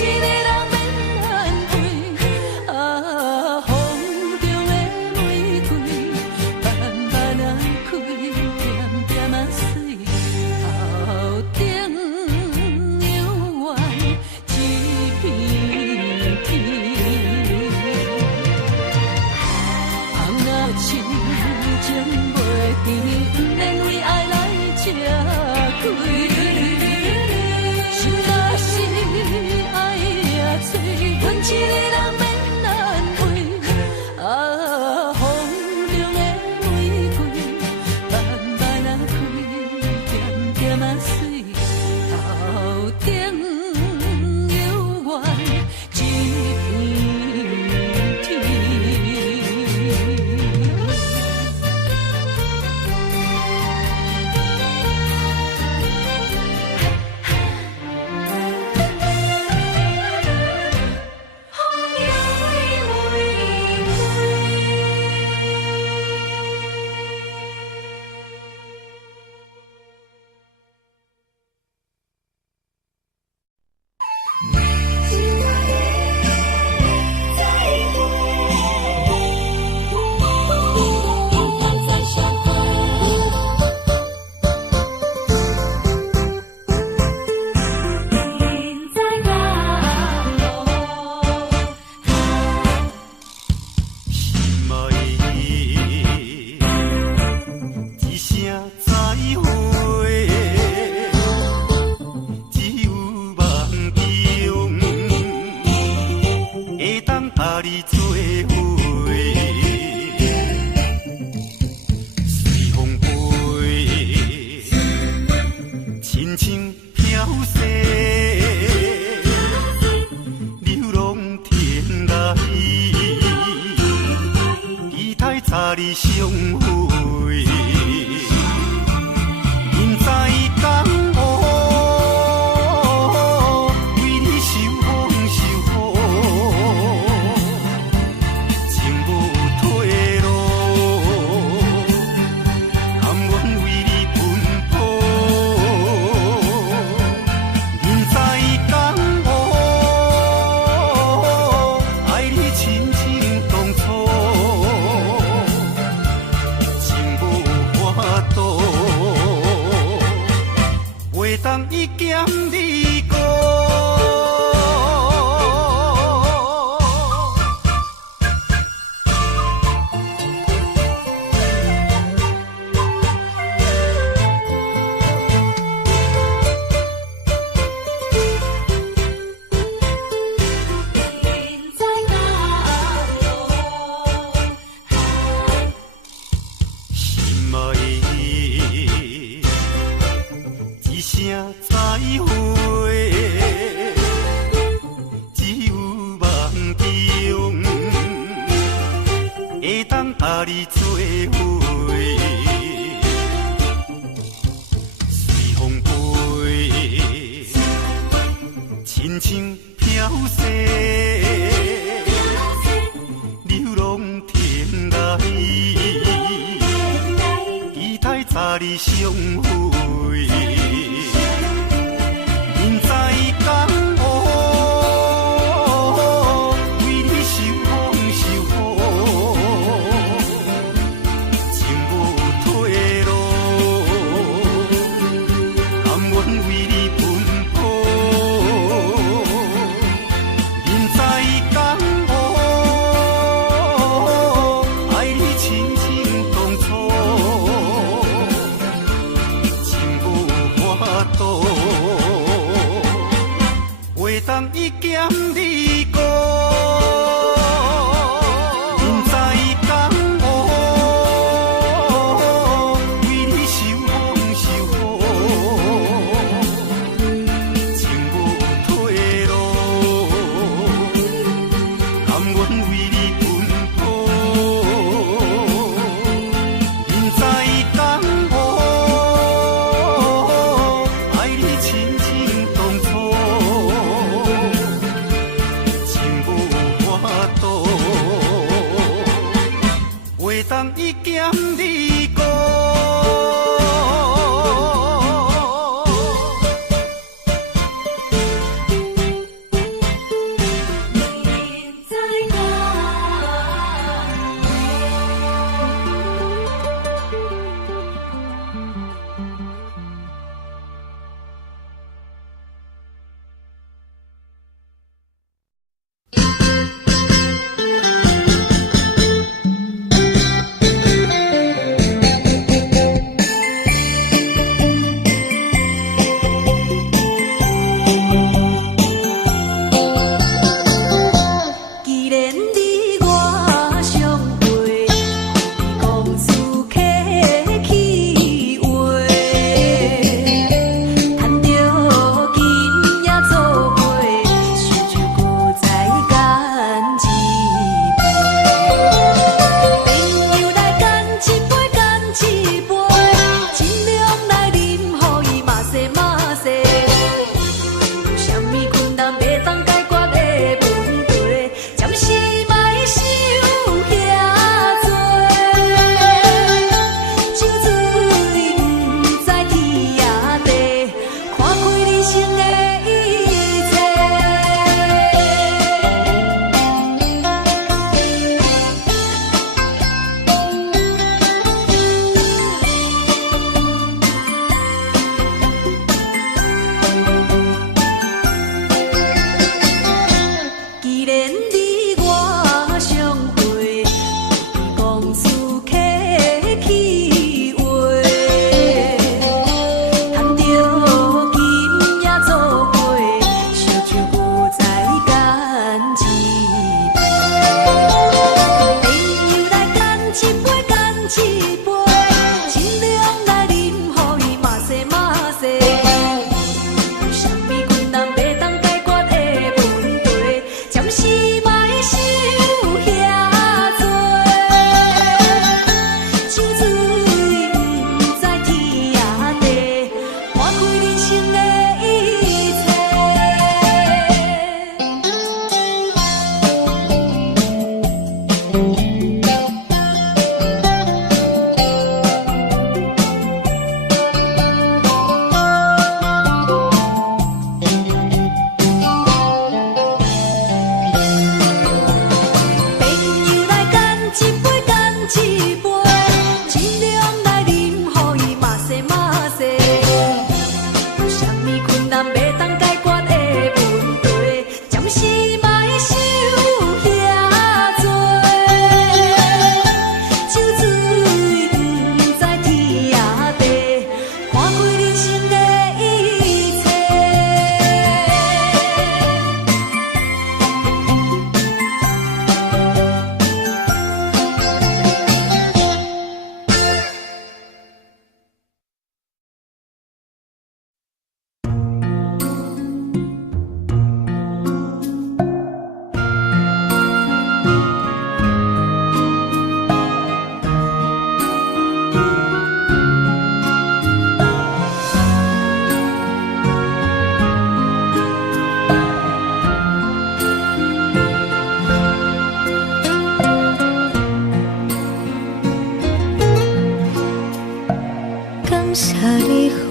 袂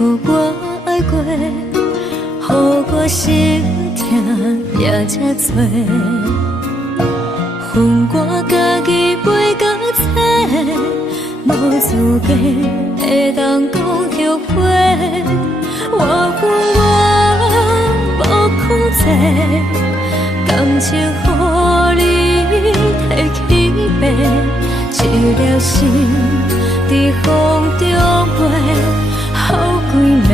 予我爱过，予我心痛也这多，恨我家己袂到切，无资格会当讲后悔。我恨我无控制，感情予你提起白，一粒心在风中飞。好几暝，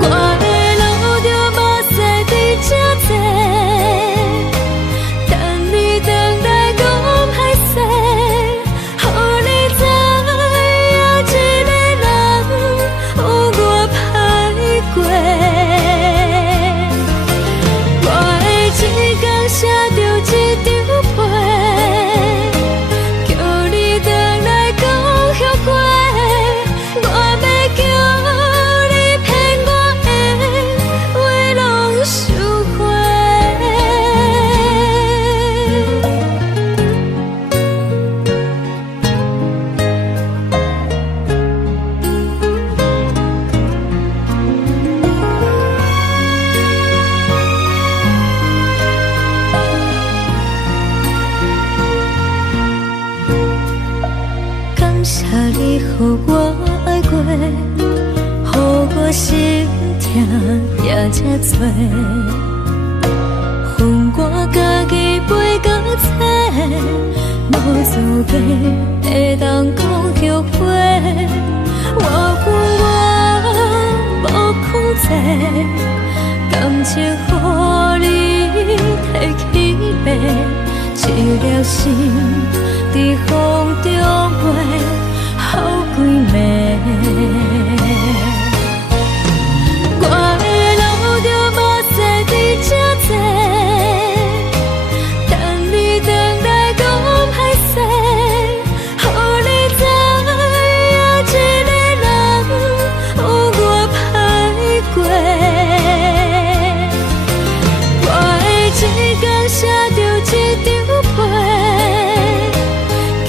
我的路着目屎在这多，等你回来讲歹势，予你知影一个人有我歹过。我的一天写着一张被，叫你回来讲。我要叫你骗我的话拢收回。感谢你予我爱过，予我心痛疼也这多，恨我家己飞到切，无资格会当讲后悔。我恨我无控制，感情予你摕去卖，一粒心在风中飞，好几暝。我的路着无细伫这多，等你回来讲歹势，予你知影一个人有我歹过。我的一天写着一张被，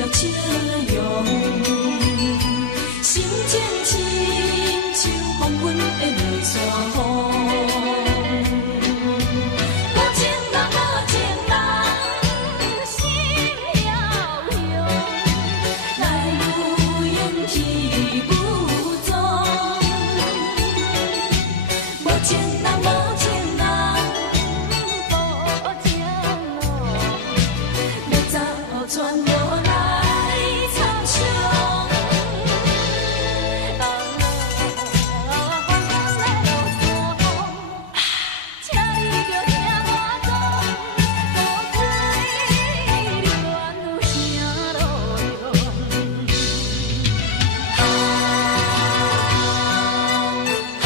要笑容，心情亲像风滚的落山风。无情人，无情人，心遥遥，来无言去无踪。无情人，无情人，无情路，要走全路来参详。请你着听我讲，无怪你怨有啥路用。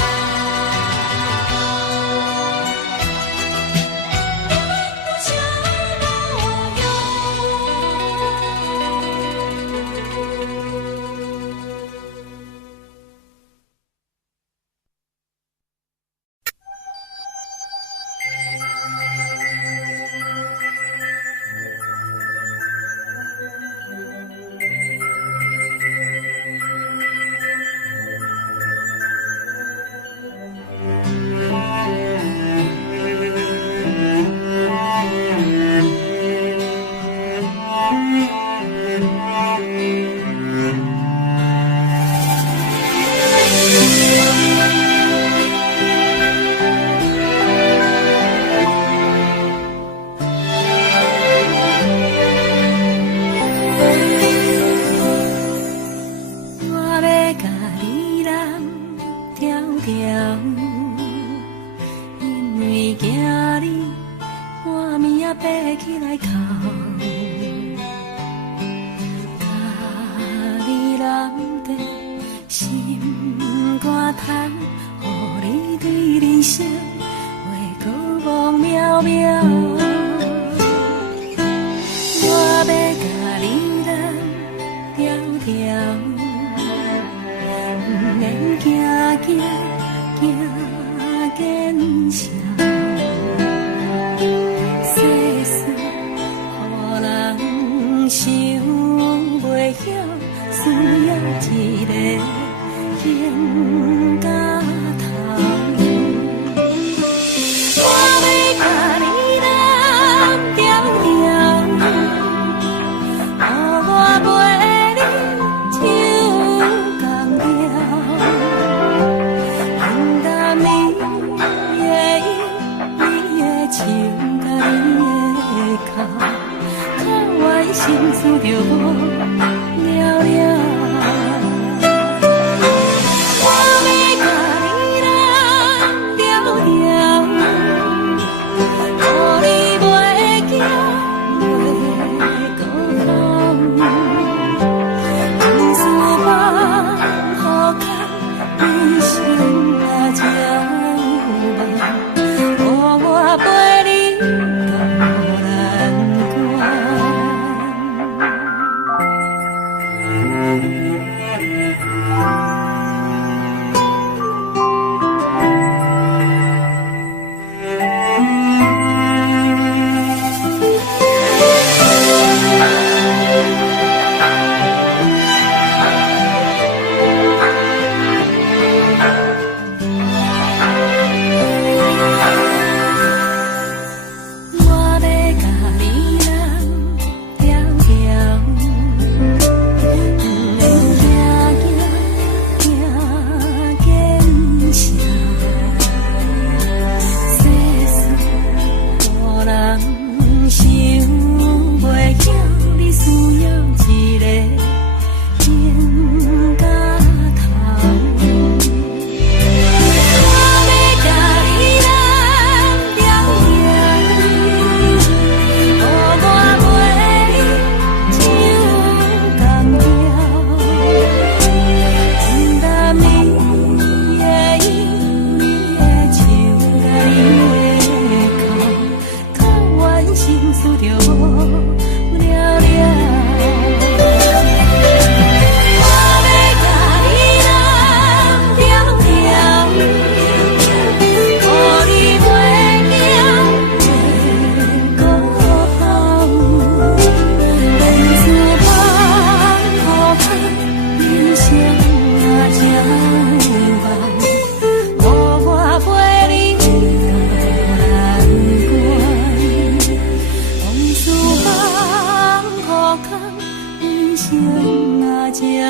情啊才有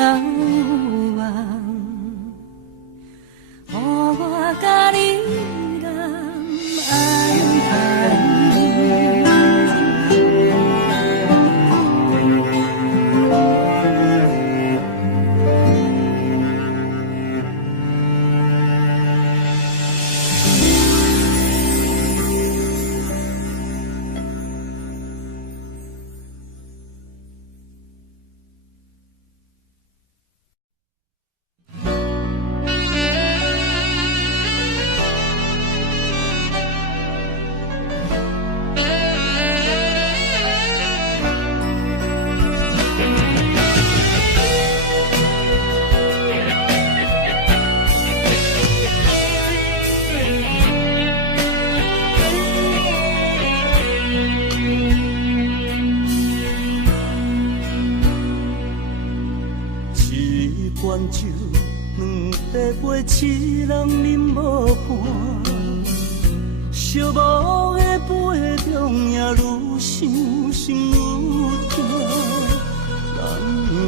望，予我甲你人安排。酒两杯杯，痴人饮无伴，寂寞的杯中也愈想心愈痛，人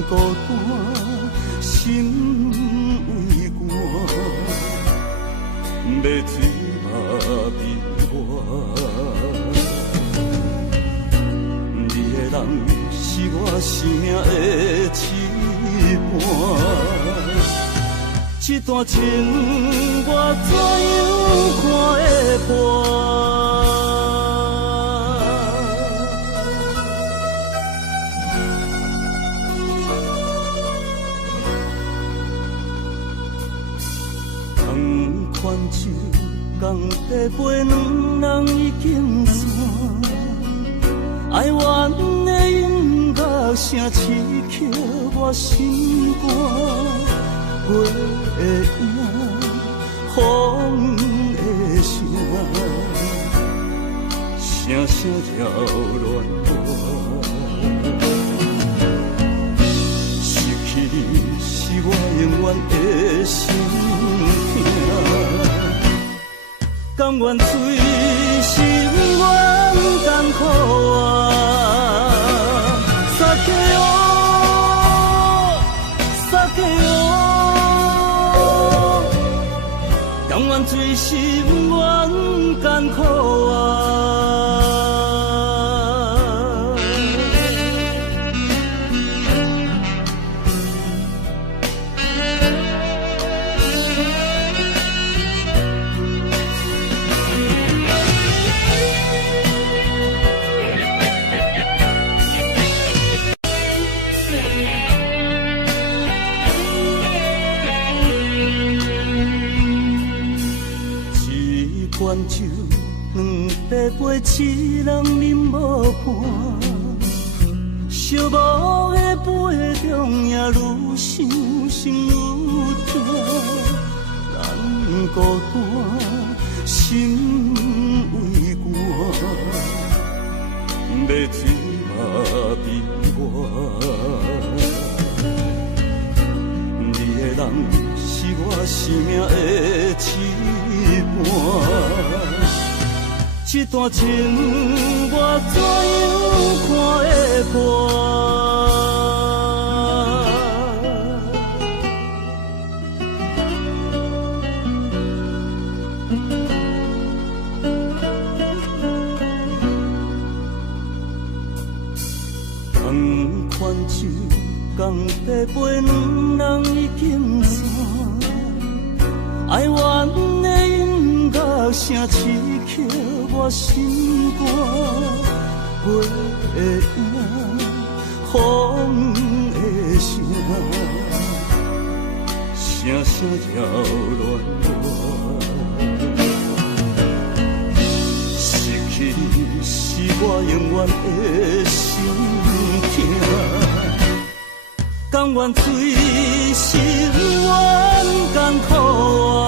孤单，心为寒，要醉嘛悲欢。你的人是我生命的羁绊。这段情我怎样看会破？同款酒，共地杯，两人已经散。哀怨的音乐声刺激我心肝。月影，风的声，声声扰乱我。失去你是我永远的心痛，甘愿随心愿艰苦啊，撒给我，撒给我。甘愿醉心愿艰苦啊！一罐酒，两杯杯，痴人饮无伴。寂寞的杯中也愈想心愈痛，人孤单，心为寒，要醉嘛悲欢。你的人是我生命的羁绊。这段情我怎样看会破？同款酒，共地杯，两人已经散。哀怨的音乐声刺激我心肝，月影，风的声，声声扰乱我。失去你是我永远的心痛，甘愿醉心愿艰苦啊！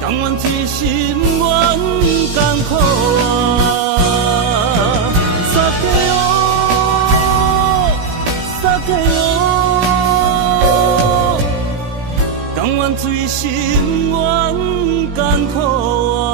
甘愿醉心愿艰苦啊！撒给我，撒给我，甘愿醉心愿艰苦啊！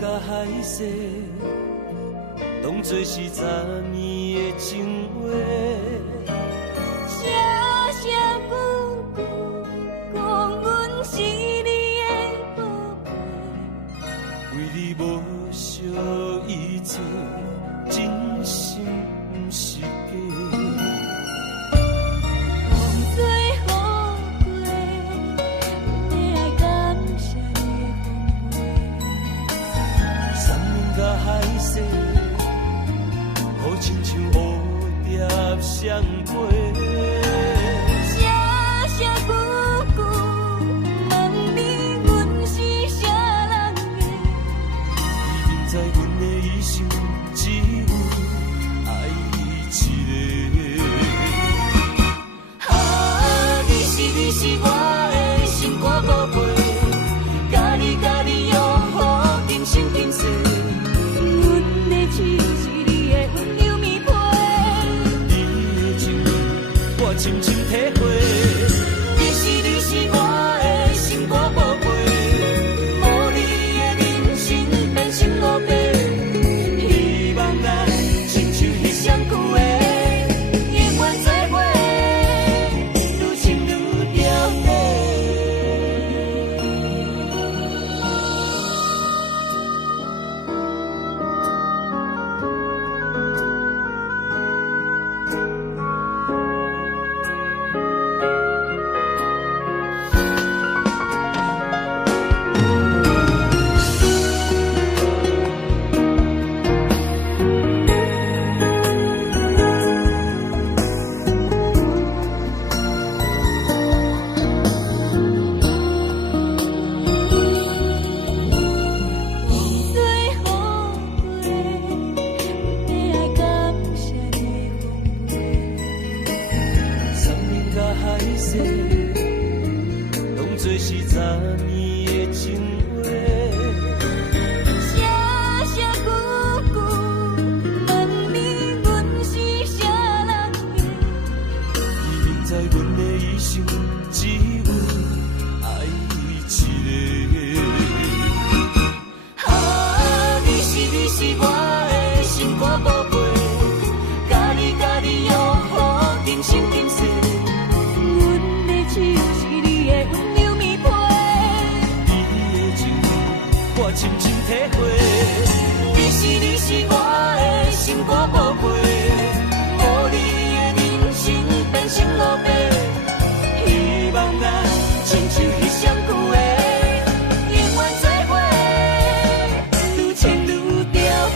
甲海誓，当作是昨年的情话。谢谢姑姑，讲阮是你的宝贝，为你无惜一切，真心不是假。风吹雨过，阮的爱感谢你的奉陪。山盟甲海誓，好亲像蝴蝶双飞。谢谢姑姑，问你阮是啥人的？已经知阮的一生只有爱一个。啊，你是我的心肝宝贝，甲你拥抱今生今世。阮的手是你的温柔棉被，你的情我深深体会。你是我的心肝宝贝，无你的人生变成落败。希望咱亲像彼双句话，永远做伙，愈亲愈着迷。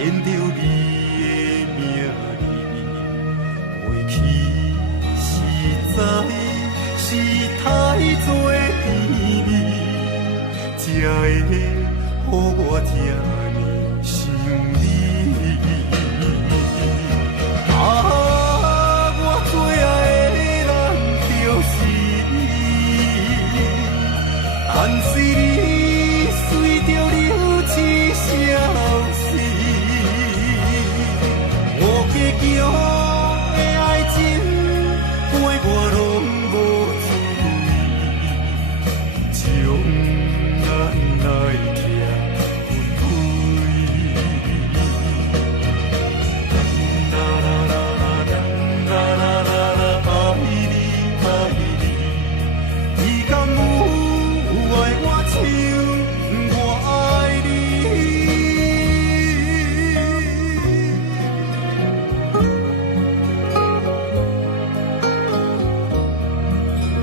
牵着你的名字，过去实在是太多甜蜜，才会予我这呢想你。我最爱的人就是你，但是你随着流星消失，我坚强的爱情陪我拢无注意，将咱来拆分开。你敢有爱我像我爱你？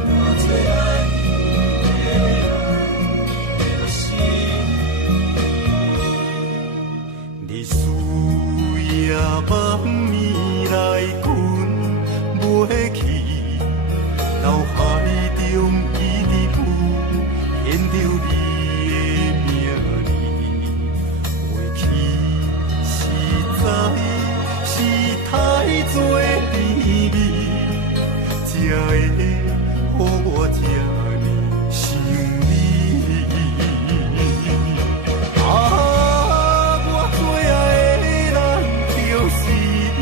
我最爱的人就是你，水也梦暝来困袂去。脑海中一直浮现着你的名字，过去实在是太多甜蜜，才会予我这呢想你。我最爱的人就是你，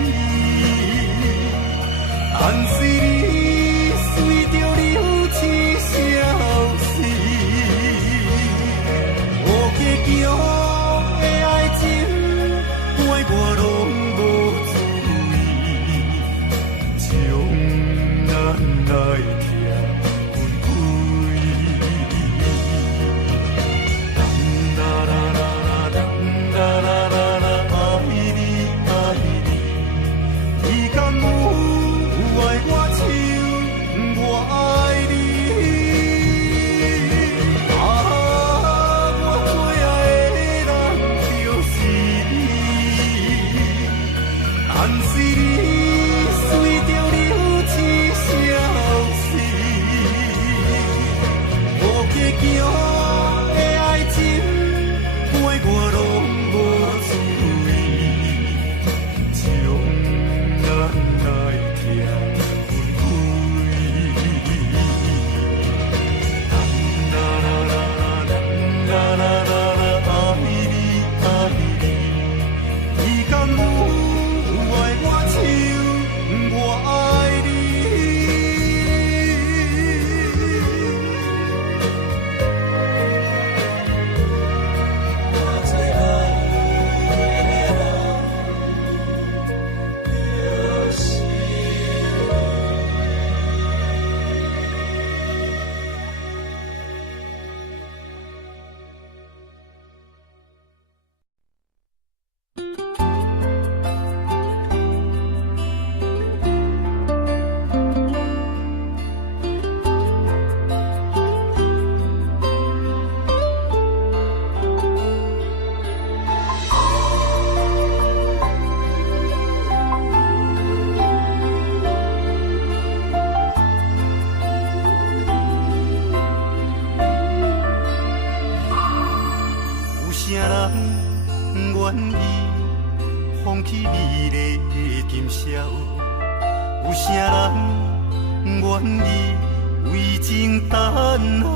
但是你随着流星消失，我坚强的爱情陪我拢无注意，将咱来拆分开。你敢有爱我像我爱你？我最爱的人就是你，但是你随着流星消失，我坚强的爱情陪我拢无注意，将咱来拆分你敢有爱我像我爱你？我最爱的人就是愿意放弃美丽的今宵，有啥人愿意为情等候？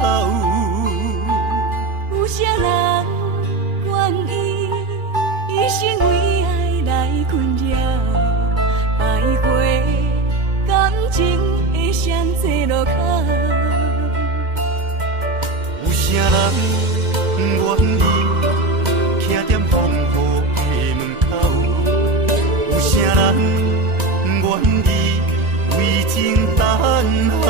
有啥人愿意一生为爱来困扰？爱过感情的上济路口，有啥人愿意徛踮风雨的门口？有啥人愿意为情等候？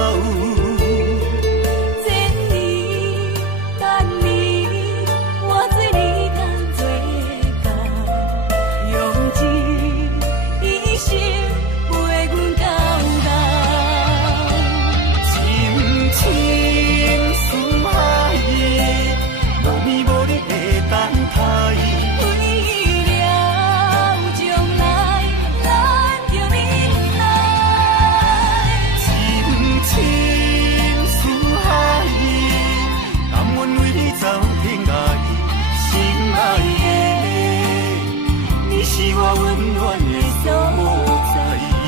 情深似海，无眠无日的我温暖的所在。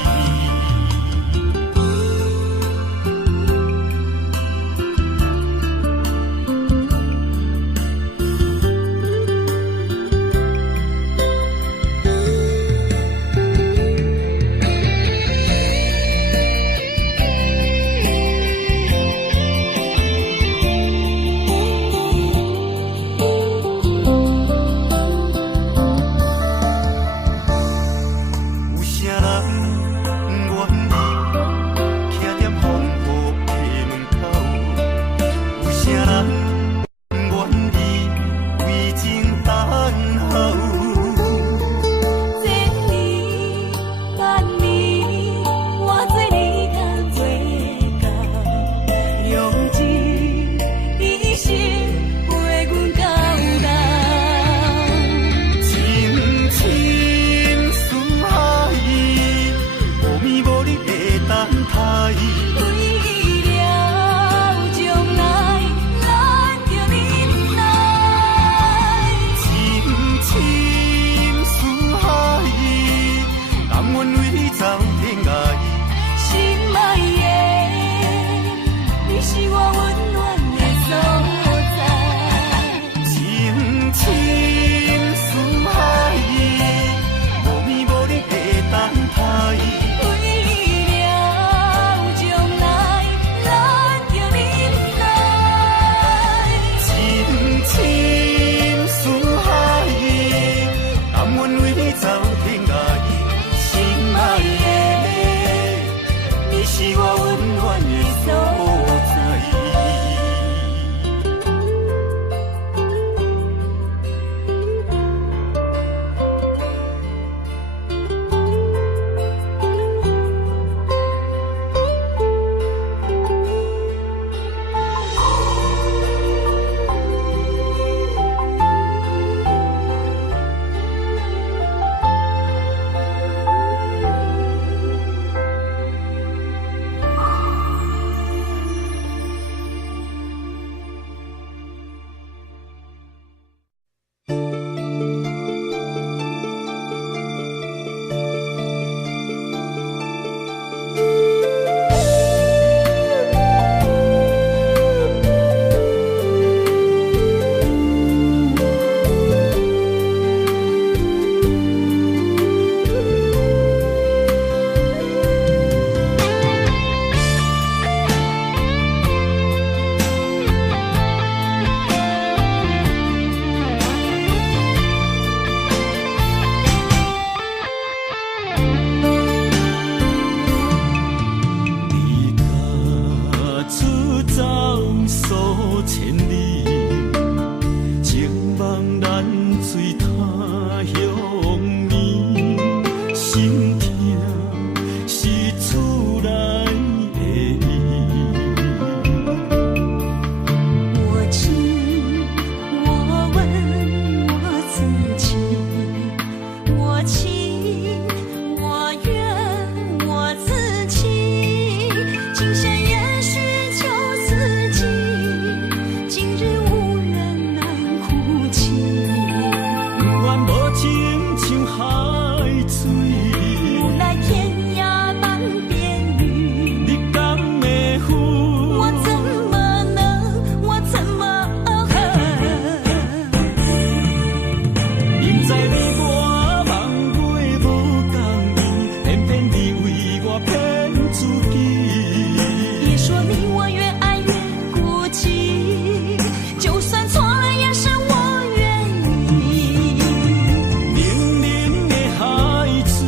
孩子。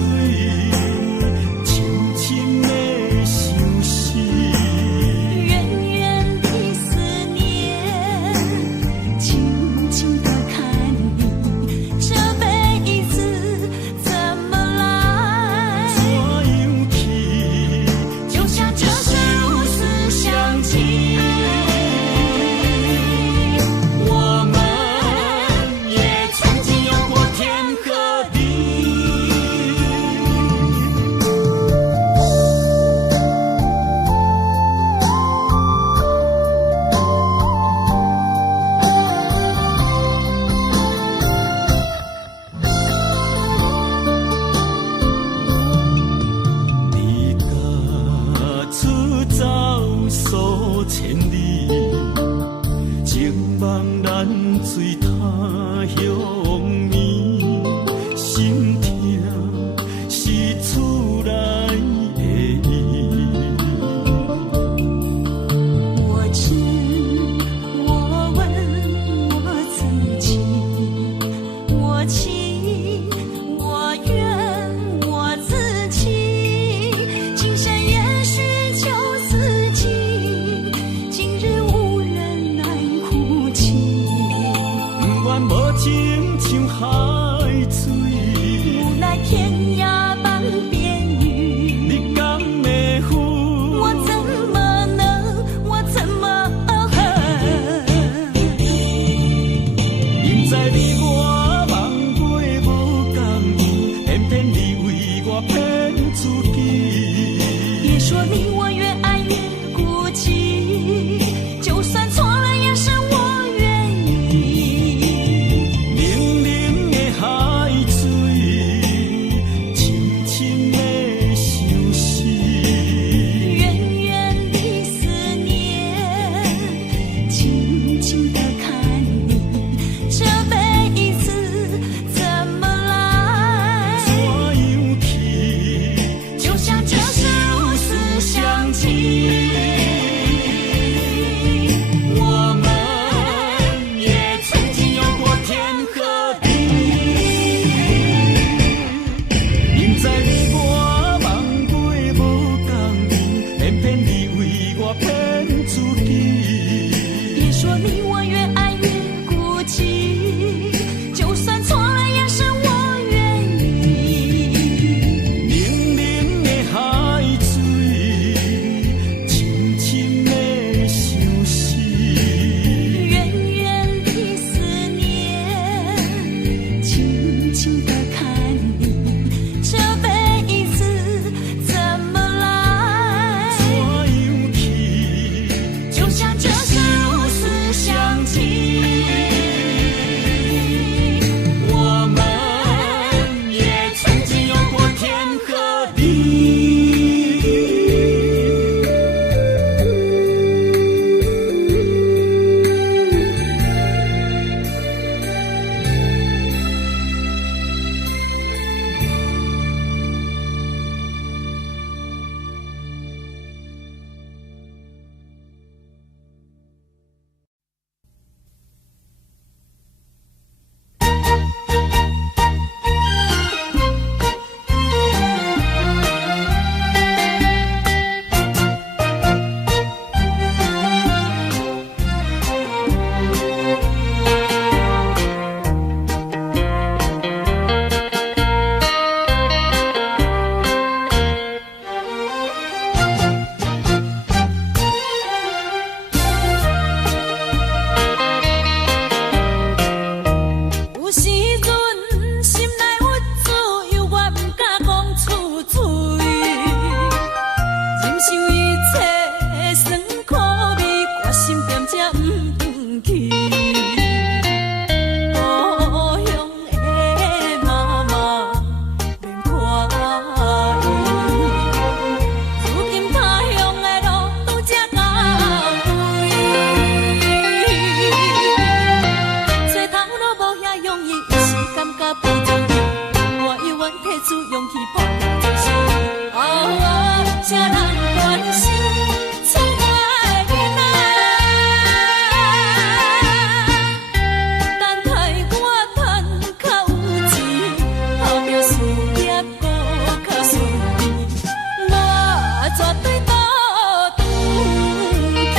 骗自己。别说你我越爱越孤寂，就算错了也是我愿意。冷冷的海水，深深的相思。远远的思念，静静地看你，这辈子怎么来？怎样去？就像这是如此想起。我们也曾经有过天和地，明知我梦过无共面，偏偏你为我骗自己。别说你我越爱越孤寂，就算错了也是我愿意。冷冷的海水，深深的相思。远远的思念，静静地看你，这辈子怎么来？怎样去？就像这是如此想起。我们也曾经有过天和地。有时阵心内郁滋，犹我不敢讲出嘴，忍受一切酸苦味，决心点这不放弃。故乡的妈妈免看伊，如今他乡的路拄才到位。找头路无遐容易，有时感觉不容易，我犹原提出勇气搏命做事。请咱关心厝外的囡仔，等待我趁较有钱，后壁事业搁较顺利，我绝对倒转去。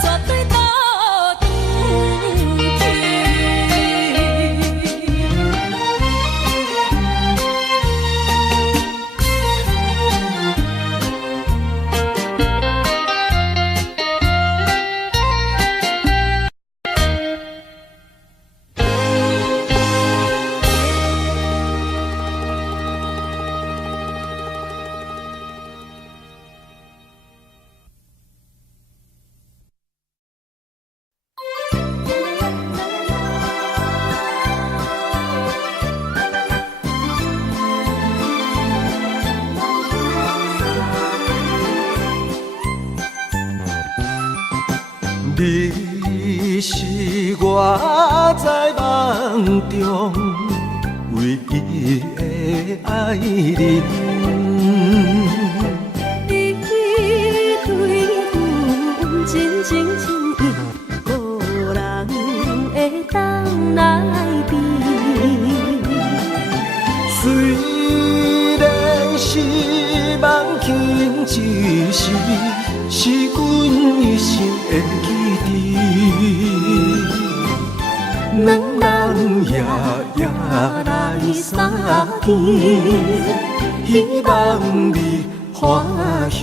绝对倒转去。你是我在梦中唯一的爱人，你对阮真情真意，无人会当来比。虽然是梦境一时，是阮一生的记忆。两人夜夜来相见，希望你欢喜。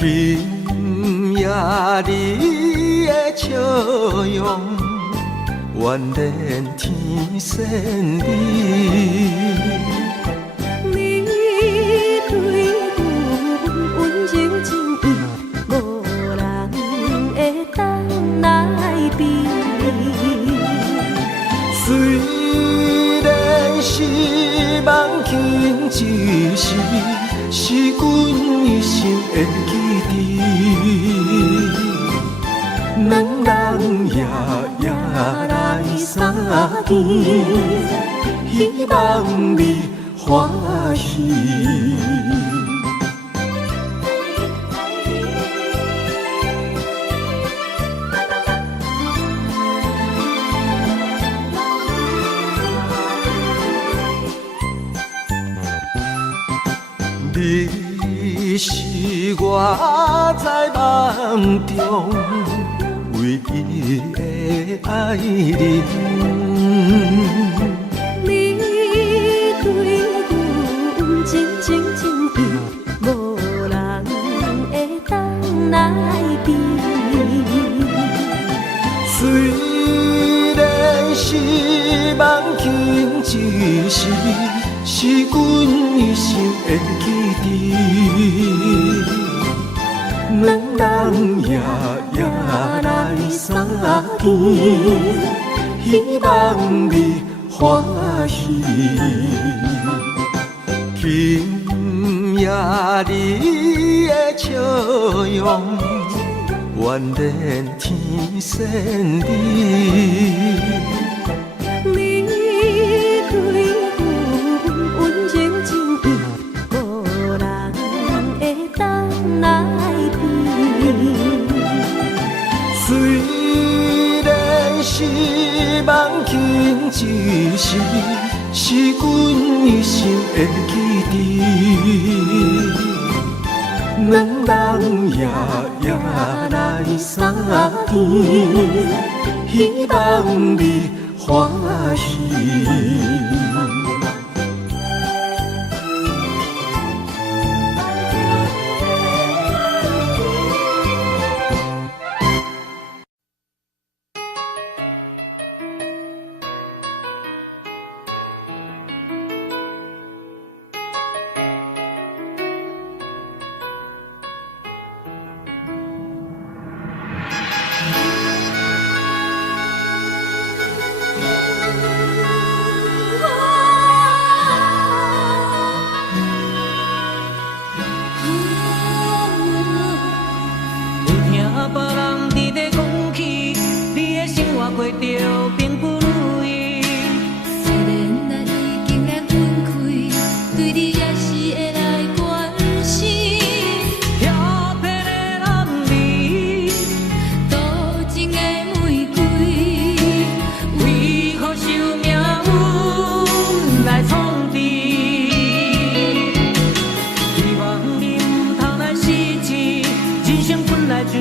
今夜你的笑容，愿连天仙地。你对阮温情真意，无人会当来比。虽然是梦境一时，是阮一生的记忆。两人夜夜来相见，希望你欢喜。你是我在梦中唯一的爱人，你对阮真情真意，无人会当来比。虽然是梦境一时，是阮一生的记忆。两人夜夜来相见，希望你欢喜。今夜你的笑容，愿连天仙地。你对阮温情真意，无人会当来比。虽然是梦境一时，是阮一生的记忆。两人夜夜来相见，希望你欢喜。过着并不如意。虽然咱已经来分开，对你也是会来关心。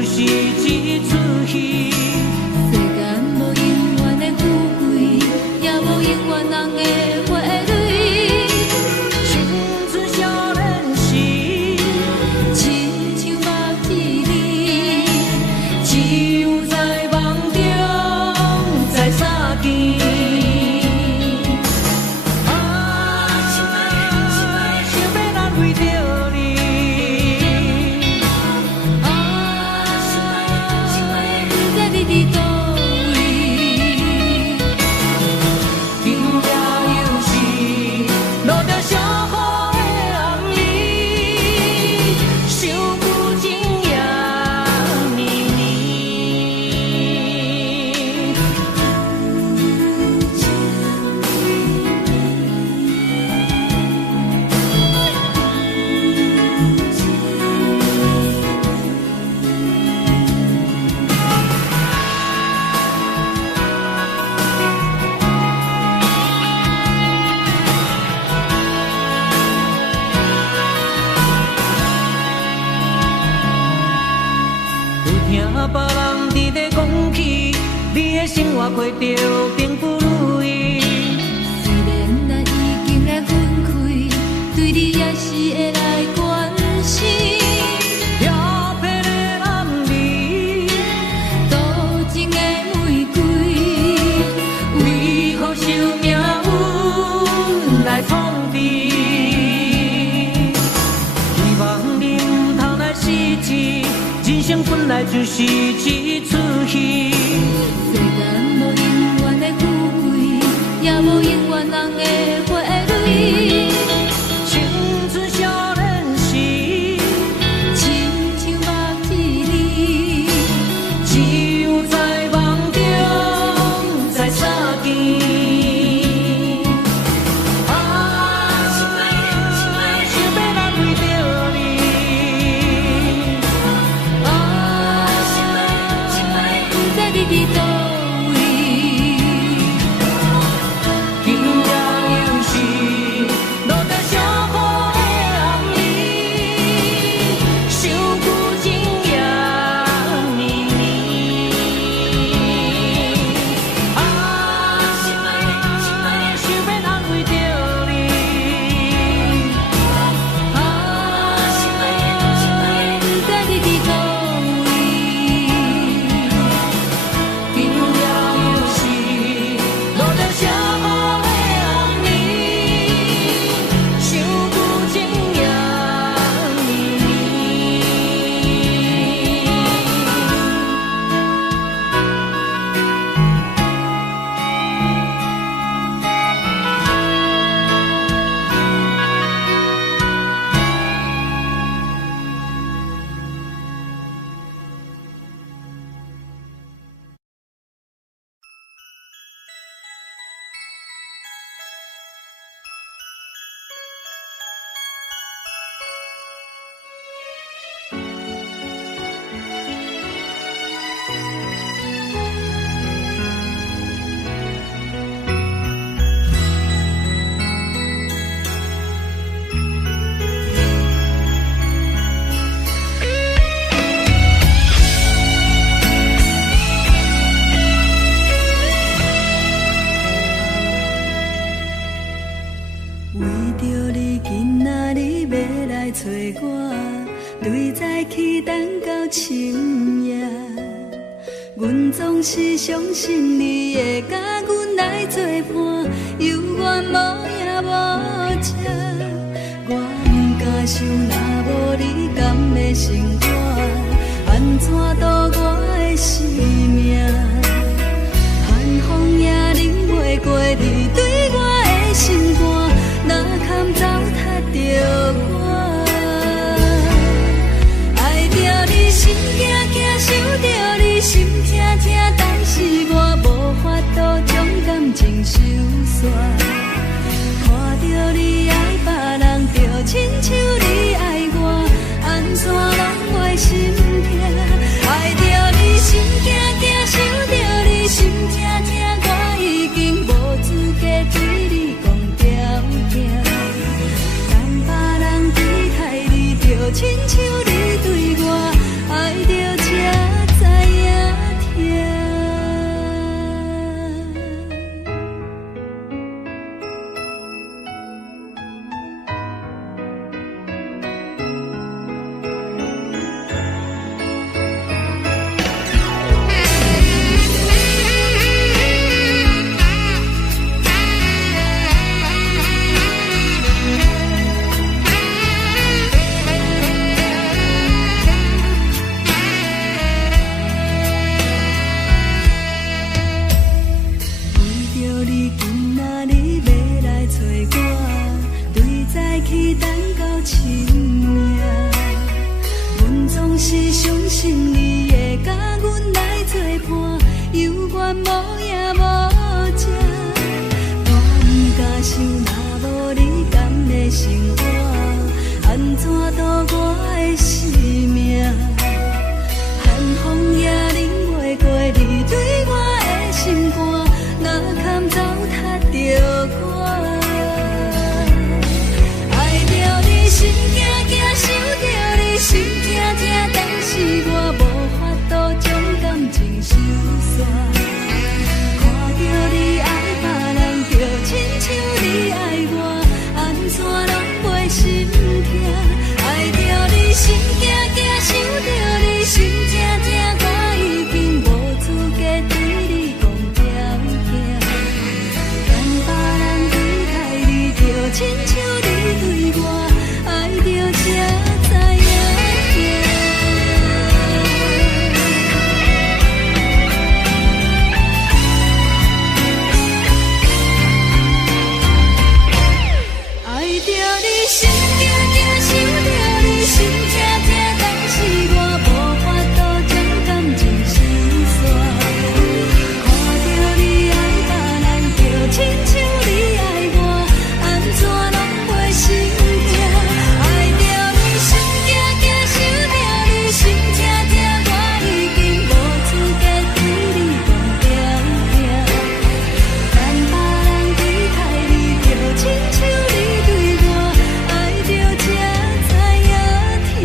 就是一出戏。世间无永远的富贵，也无永远人的花蕊。青春少年时，亲像目一日，只有在梦中才相见。生活过着并不如意，虽然咱已经来分开，对你也是会来关心。漂泊的男儿，多情的玫瑰，为何受命运来统治？希望你唔通来失志，人生本来就是一出戏。也无永远人的花蕊，青春少年时，亲像目一日，只有在梦中才相见。想要难为着你，不知你伫倒。阮总是相信你会甲阮来作伴，有缘无影无迹。我不敢想，若无你甘会心肝，安怎度我的生命？寒风也忍袂过你对我的心肝，哪堪糟蹋着我？爱着你心惊惊，想着你心痛痛，但是我无法度将感情收煞。看着你爱别人，就亲像你爱我，安怎拢袂总是相信你会甲阮来作伴，犹原无影无迹。我不敢想，若无你甘的生活，安怎度我的生命？寒风也忍袂过你对我的心肝，哪堪糟蹋着我？爱着你心惊惊，想着你心痛痛，但是我无法度将感情收煞。看着你爱别人，就亲像你爱我，安怎拢袂心痛？爱着你心惊惊，想着你心痛痛，我已经无资格对你讲条件。等别人对待你，就亲像你对我，爱着才知影痛。爱着你心惊惊，想着你心痛痛，但是我无法度将感情收煞。看着你爱别人，就亲像你爱我，安怎拢袂心痛？爱着你心惊惊，想着你心痛痛，我已经无资格对你讲条件。等别人对待你，就亲像你对我，爱着才知影痛。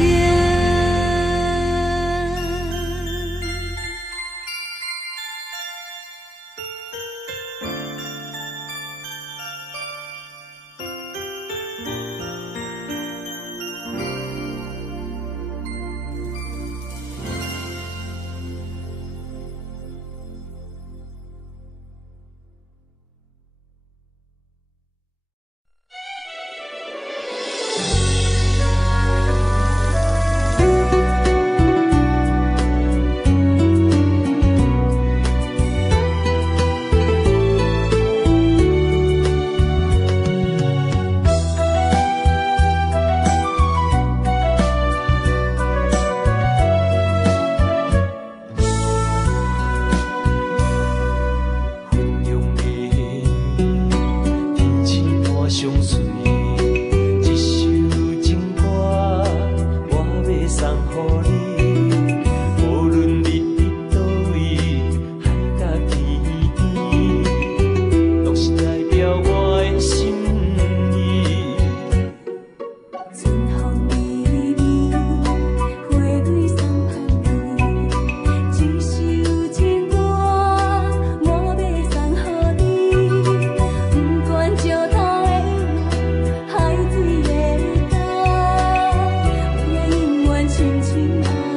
亲亲爱。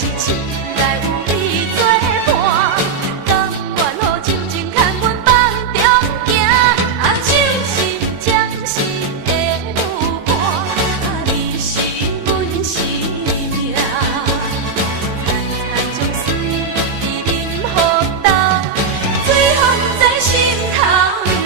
是亲来有你作伴，甘愿予静静看阮梦中行，啊，就是暂时的舞伴，啊，你是阮生命，残残将水饮予豆，最后在心头疼。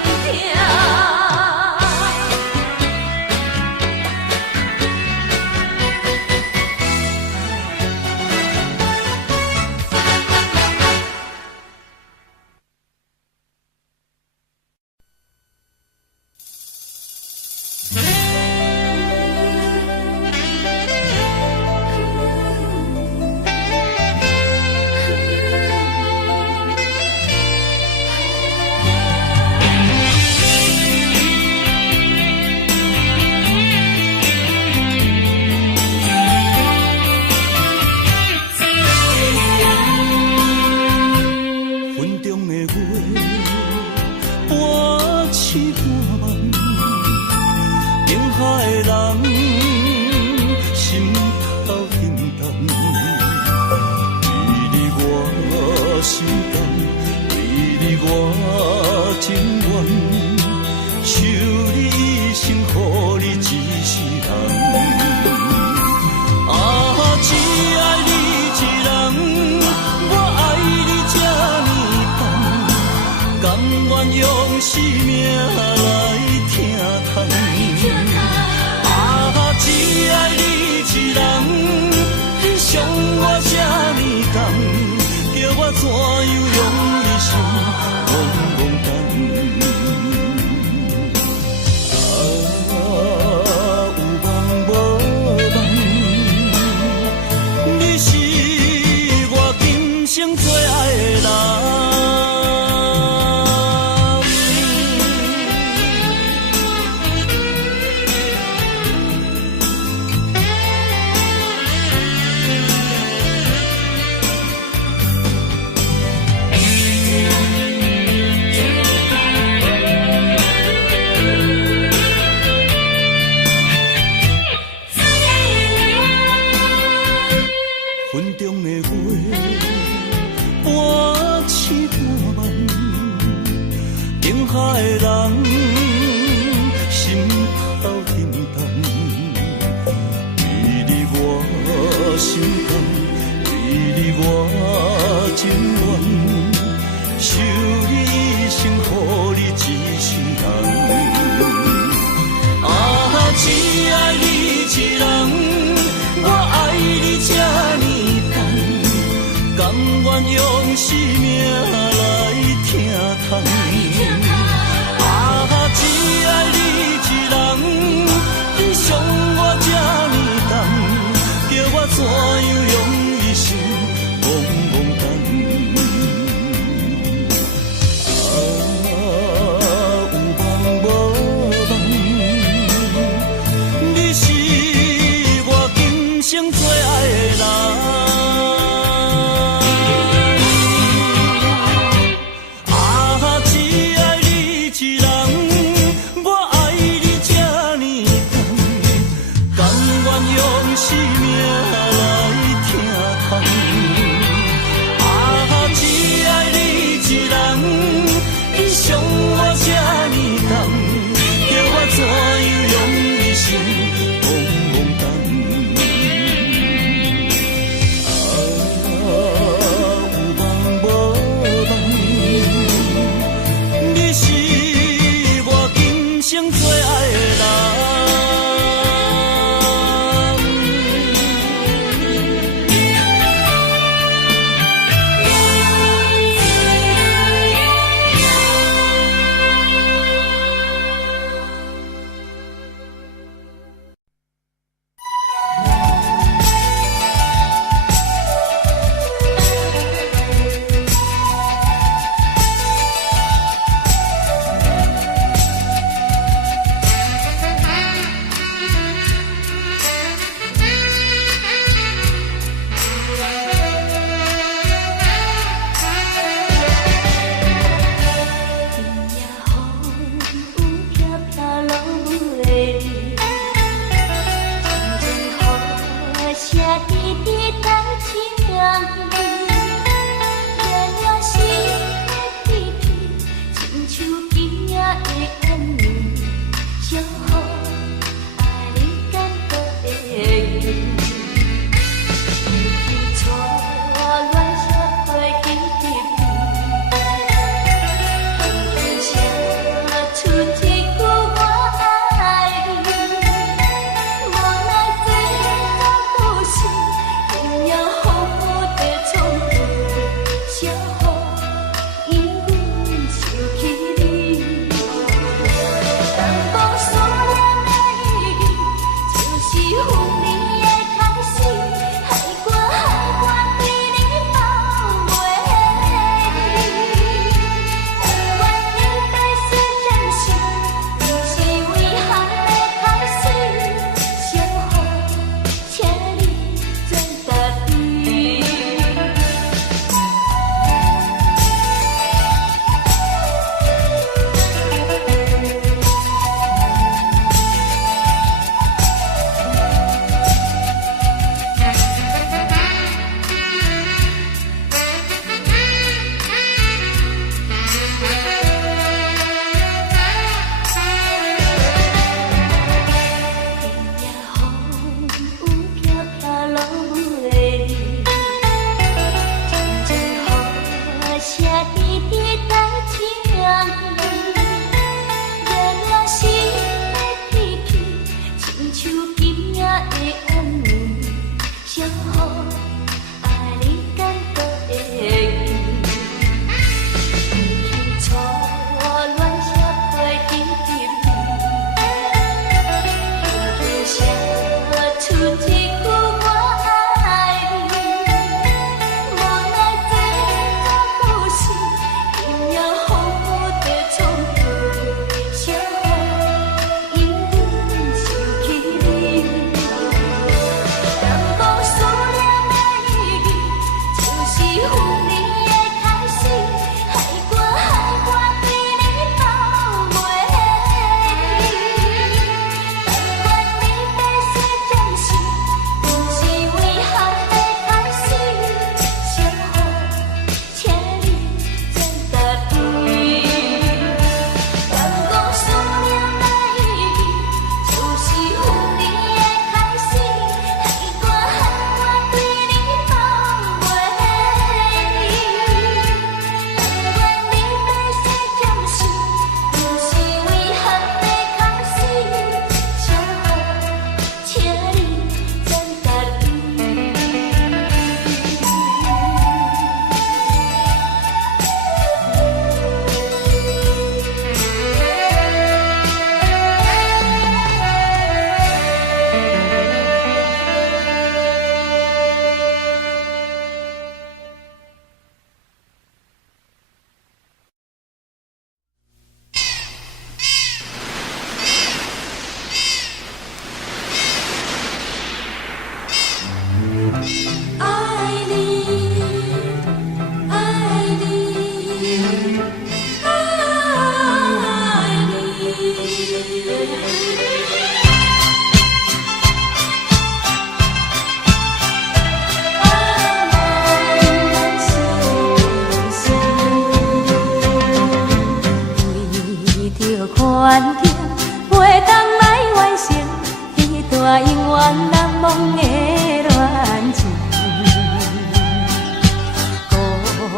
云中的月，半醒半梦，景海的人，心头沉重。为你我心甘，为你我情愿，守你一生，予你一世人。啊，只爱你一人，我爱你这呢甘愿用生命来疼痛。啊，只爱你一人，伤我这呢重，叫我怎样用一生懵懵等。啊，有梦无梦，你是我今生最爱的人。云中的月，半醒半梦，景海的人，心头沉重。为你我心甘，为你我情愿，守你一生，予你一世人。啊，只爱你一人，我爱你这呢重，甘愿用生命来疼痛。啊，只爱你一人，伤我这呢重，叫我怎样用一生懵懵等。啊，有梦无梦，你是我今生最爱的人。啊，只爱你一人，我爱你这呢重，甘愿用生命来疼痛。啊，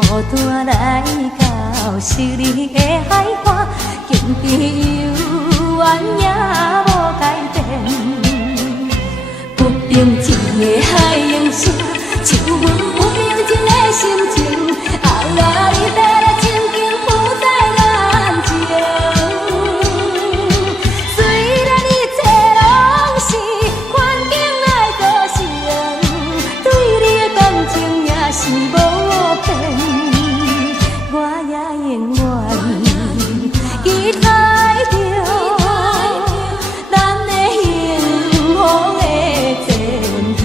单来到昔日的海岸，经典犹原也无改变。不平静的海涌声，像阮不平静的心情，啊你要来静静浮在眼前。虽然一切拢是环境来造成，对你的感情也是无变，我也永远期待着咱的幸福的前行。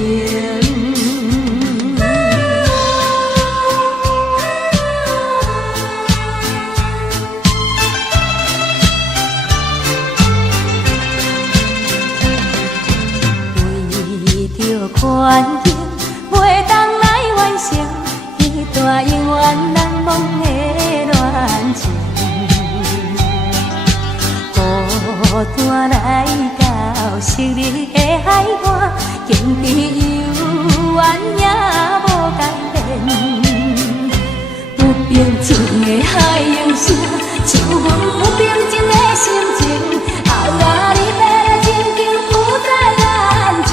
为着环境，袂当来完成一段永远难忘的恋情。孤单来到昔日的海岸，经典犹原也无改变。不平静的海涌声，像阮不平静的心情，啊你要来静静浮在眼前。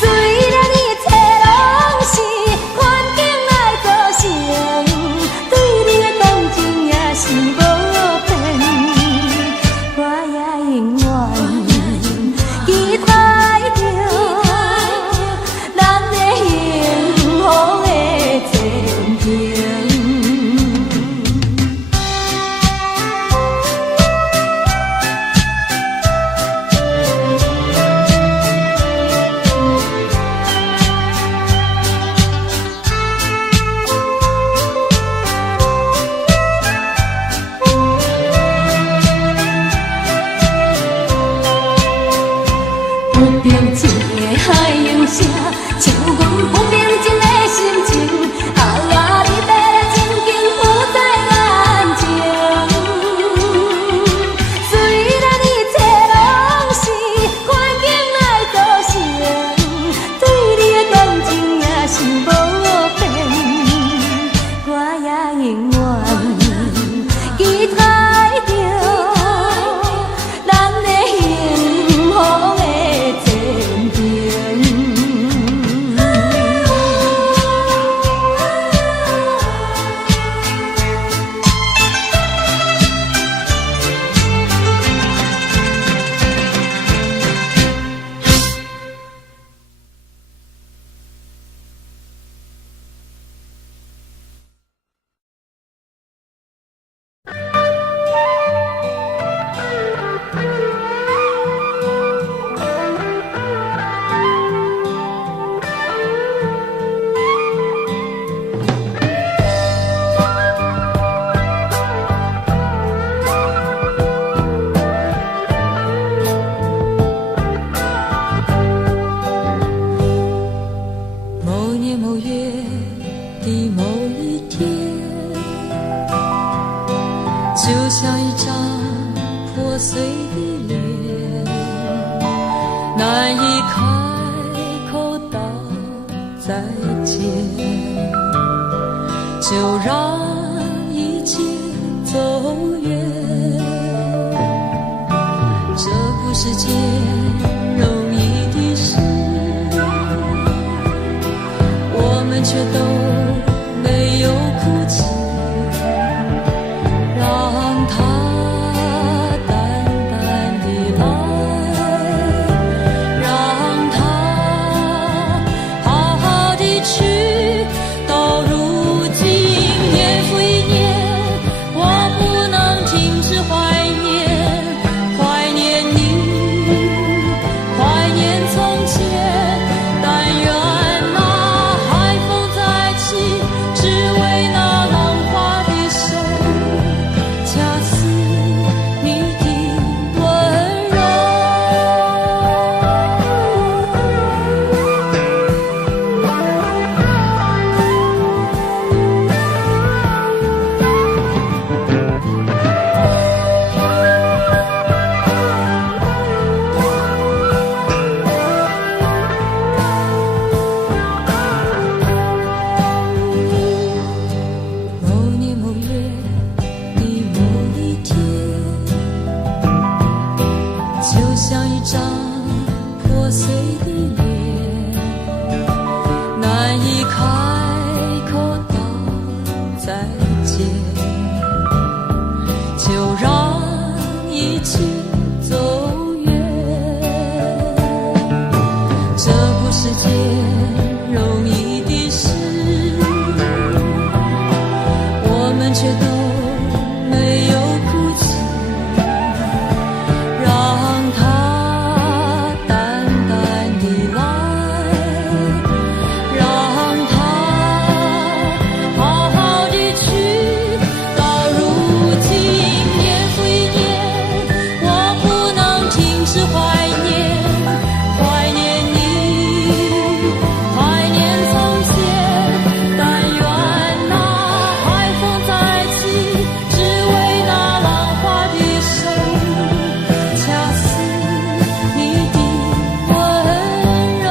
虽然一切拢是环境来造成，对你的感情也是无变，我也永远期待着咱的幸福的前行。不平静的海涌声，像阮不平静的心情，啊你要来静静浮在眼前。虽然一切拢是环境来造成，对你的感情也是无变，我也永远期待着咱的幸福的前行。某年某月的某一天，就像一张破碎的脸，难以开口道再见，就让一切走远。这不是件容易的事，我们却都没有哭泣，让它淡淡地来，让它好好地去。到如今年复一年，我不能停止怀念，怀念你，怀念从前。但愿那海风再起，只为那浪开口道再见，就让一起走远。这不是件容易的事，我们却都没有哭泣，让它淡淡地来，让它好好地去。到如今年复一年，我不能停止怀念，怀念你，怀念从前。但愿那海风再起，只为那浪花的手，恰似你的温柔。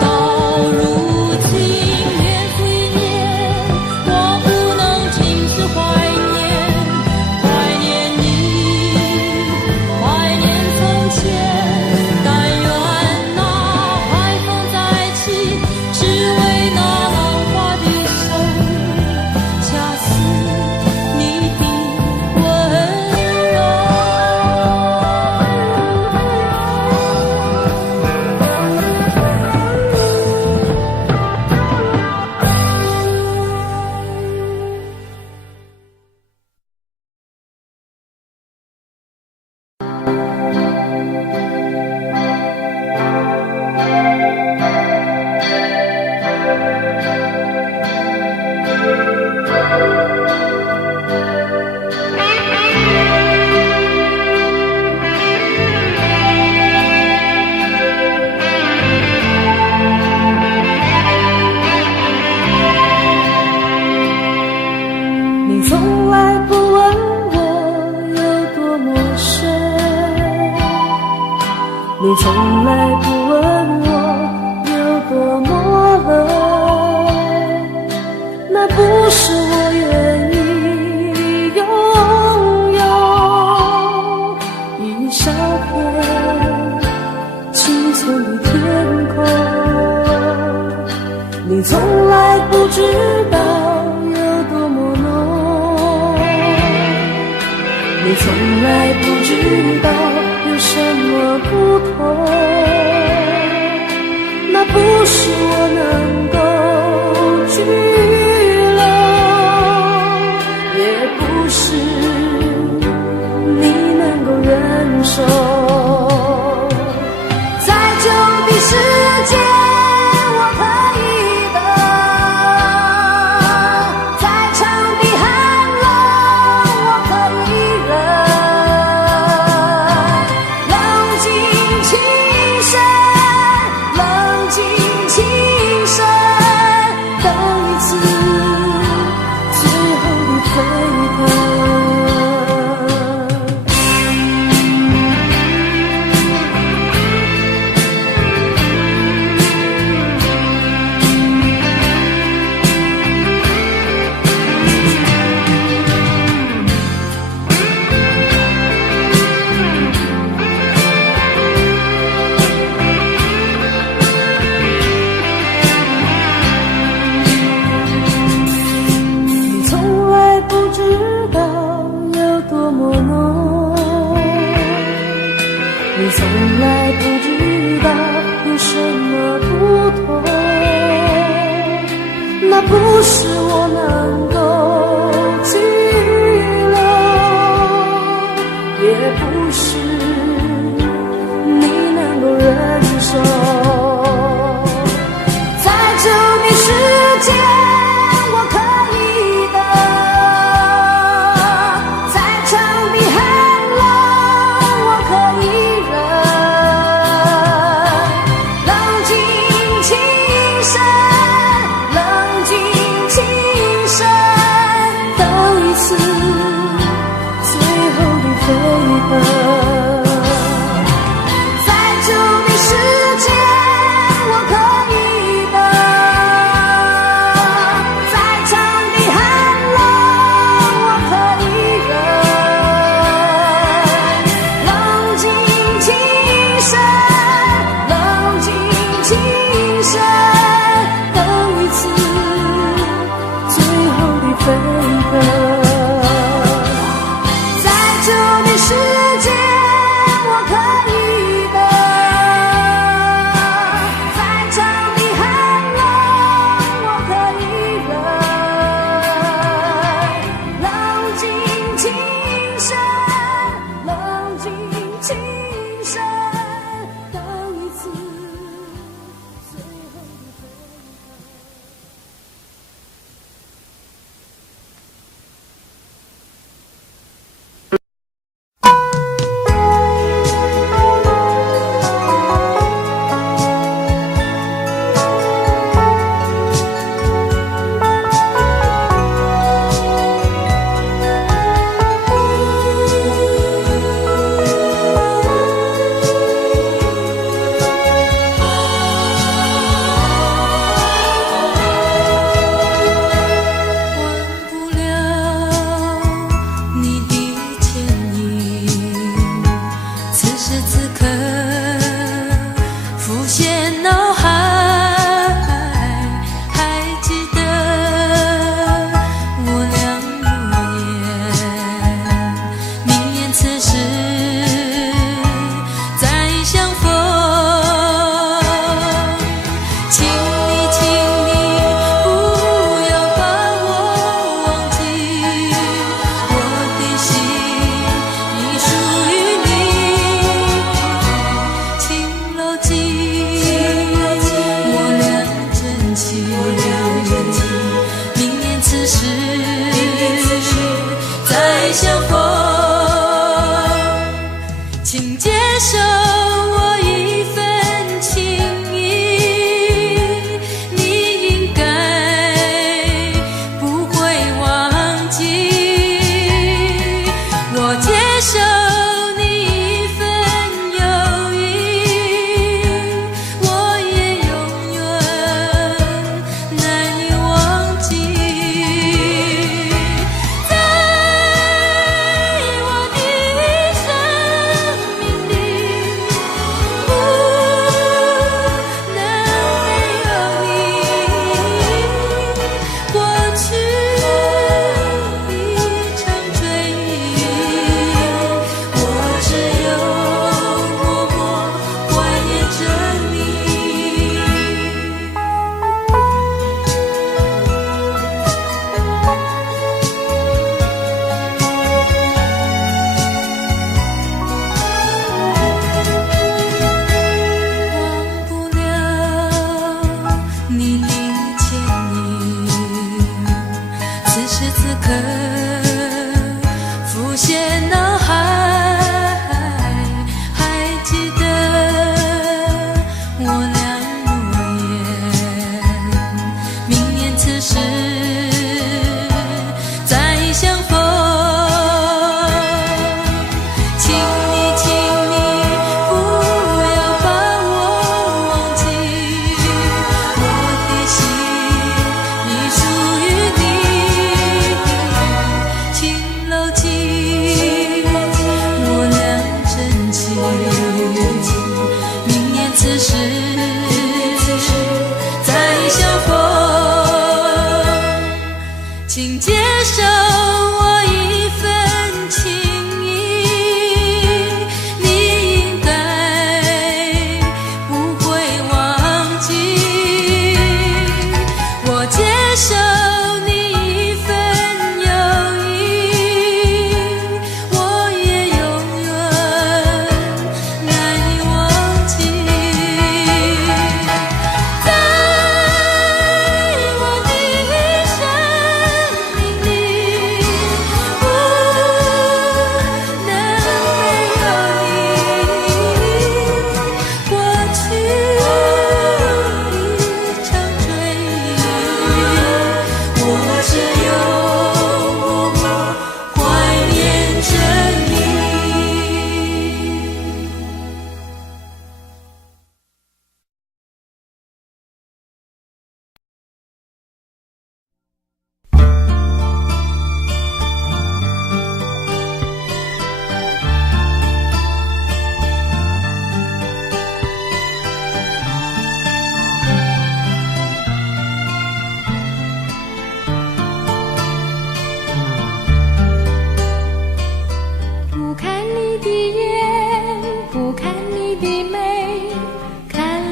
到如今年复一年，我不能停止怀念，怀念你，怀念从前。但愿那海风再起，只为那浪花的手，恰似你的温柔。你从来不问我有多么深，你从来不问我有多么冷，那不是我愿意拥有一小片清澈的天空。你从来不知道有多么浓，你从来不知道有什么不同，那不是我能够拘留，也不是你能够忍受。再久的时间我可以等，再长的寒冷我可以忍。冷静起身，冷静起身，等一次最后的沸腾。你从来不知道有多么浓，你从来不知道有什么不同，那不是我能够拘留，也不是你能够忍受。再久的时间我可以等，合。在这的世界，我可以的。再长的寒冷，我可以忍。冷静轻声，冷静轻声，等一次最后的分合。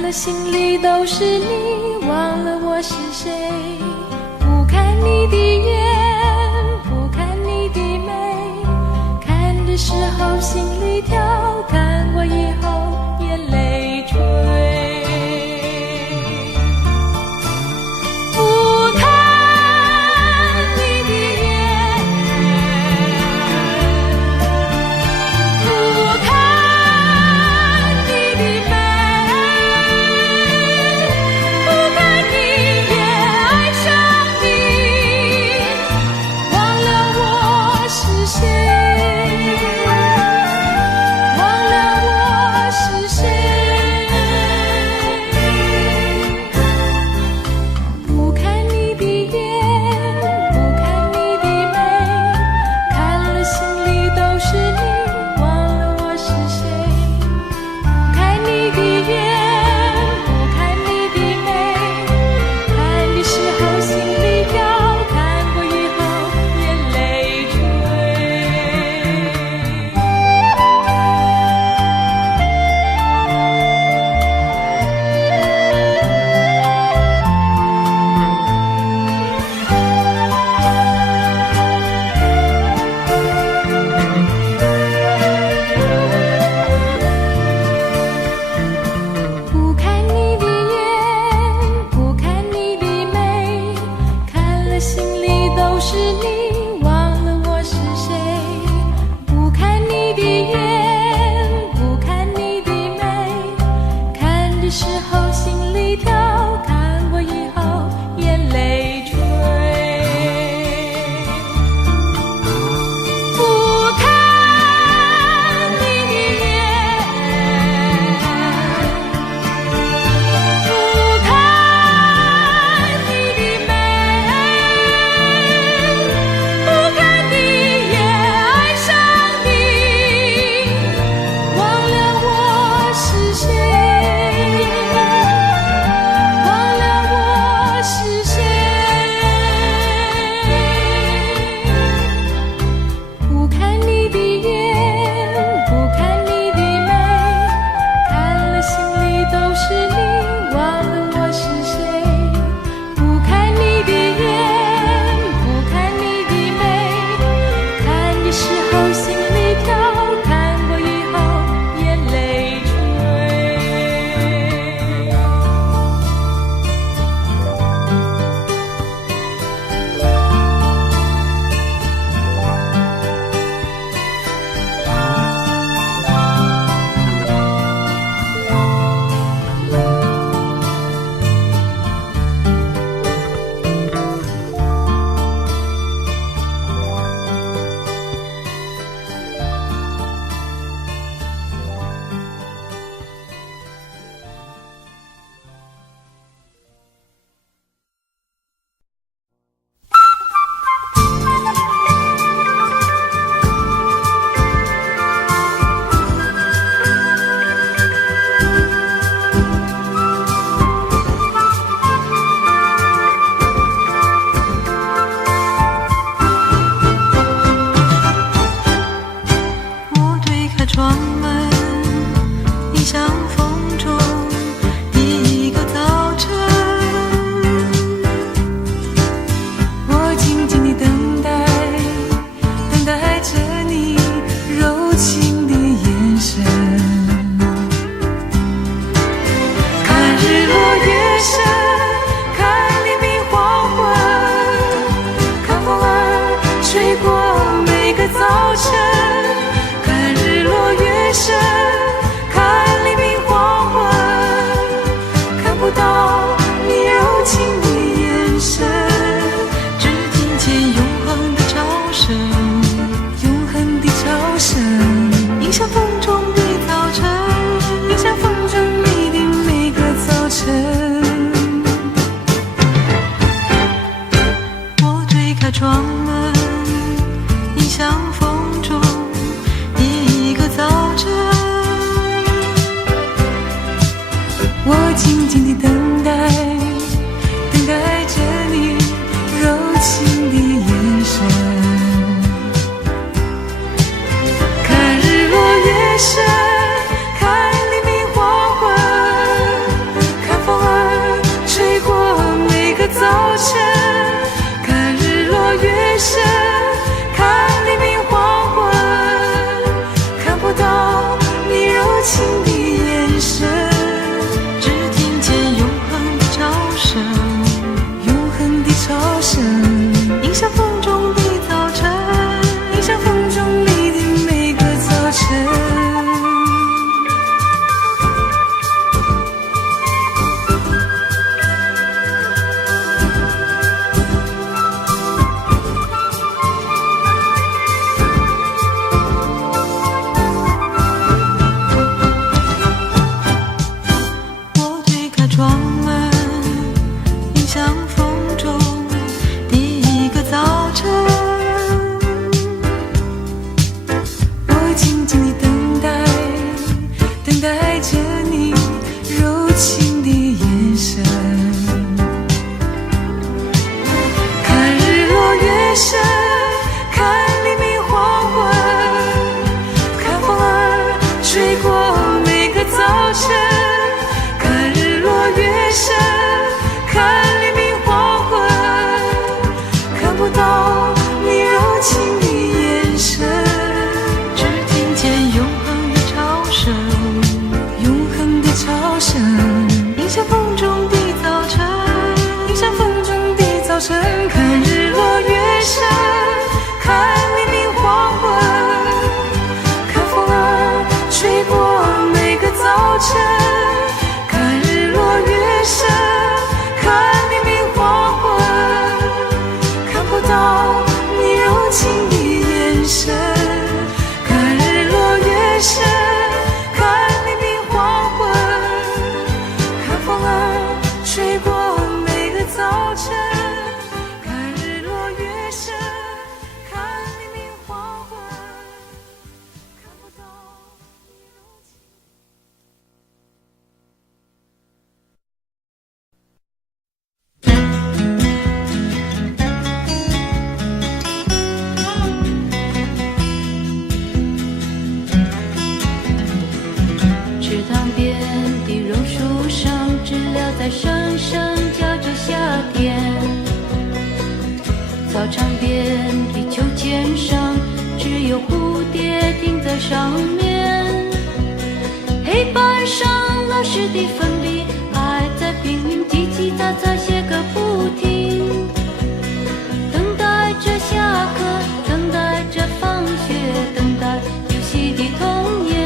了心里都是你，忘了我是谁。不看你的眼，不看你的眉，看的时候心里跳，看过以后眼泪垂。不看你的眼，不看你的眉，不看你也爱上你，忘了我是谁，忘了我是谁。不看你的眼，不看你的眉，看了心里都是你，忘了我是谁。不看你的眼，不看你的眉，看的时候心里跳，看过以后眼泪垂。不看你的眼，不看你的眉，看了心里都是你，忘了我是谁。不看你的眼，不看你的眉，看的时候心里跳，看过以后眼泪垂。不看你的眼，不看你的眉，不看你也爱上你，忘了我是谁，忘了我是谁。不看你的眼，不看你的眉，看了心里都是你，忘了我是谁。不看你的眼，不看你的眉，看的时候心里跳，看过以后眼泪我推开窗门，迎向风中第一个早晨。我静静地等待，等待着你柔情的眼神。看日落月升，看黎明黄昏，看风儿吹过每个早晨。看日落月升，看黎明黄昏，看不到你柔情的眼神，只听见永恒的潮声，永恒的潮声，迎向风中的早晨，迎向风中你的每个早晨。我推开窗门，迎向风中第一个早晨。我静静地等待，等待着你柔情的眼神。看日落月升，看黎明黄昏，情的眼神，看日落月升，看黎明黄昏，看风儿吹过每个早晨，看日落月升，看黎明黄昏，看不到你柔情。池塘边的榕树上，知了在声声叫着夏天。操场边的秋千上，只有蝴蝶停在上面。黑板上老师的粉笔还在拼命叽叽喳喳写个不停，等待着下课，等待着放学，等待游戏的童年。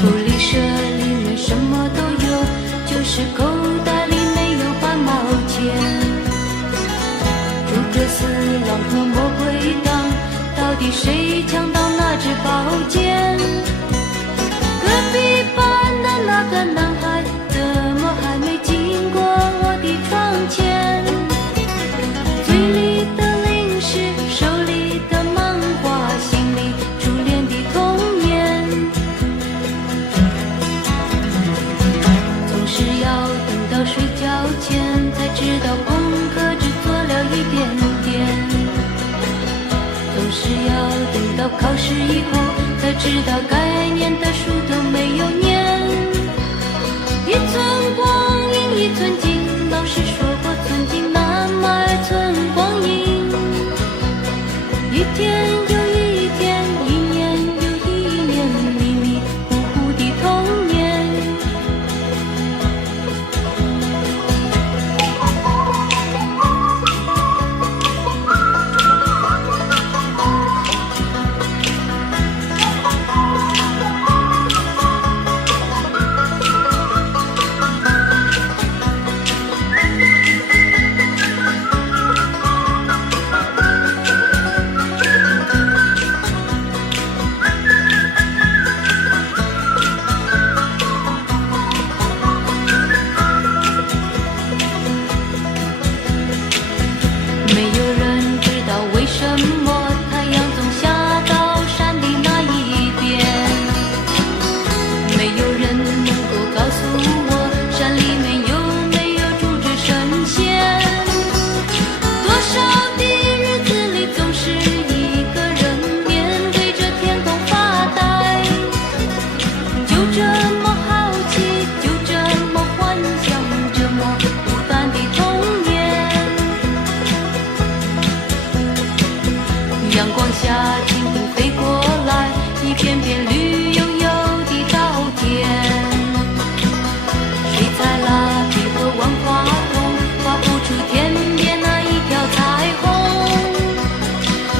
福利社里面什么都有，就是口袋里没有半毛钱。诸葛四郎和魔鬼党，到底谁抢到那支宝剑？隔壁班的那个男孩，怎么还没经过我的窗前？嘴里的零食，手里的漫画，心里初恋的童年。总是要等到睡觉前，才知道功课只做了一点点。总是要等到考试以后，才知道该念的书都没有念。一寸光阴一寸金，老师说过寸金难买寸光阴。一天又一天，一年又一年，迷迷糊糊的童年。没有人知道为什么太阳总下到山的那一边，没有人能够告诉我山里面有没有住着神仙。多少的日子里，总是一个人面对着天空发呆，就这么好奇，就这么幻想，这么孤单的童年。阳光下蜻蜓飞过来，一片片绿油油的稻田。水彩蜡笔和万花筒画不出天边那一条彩虹。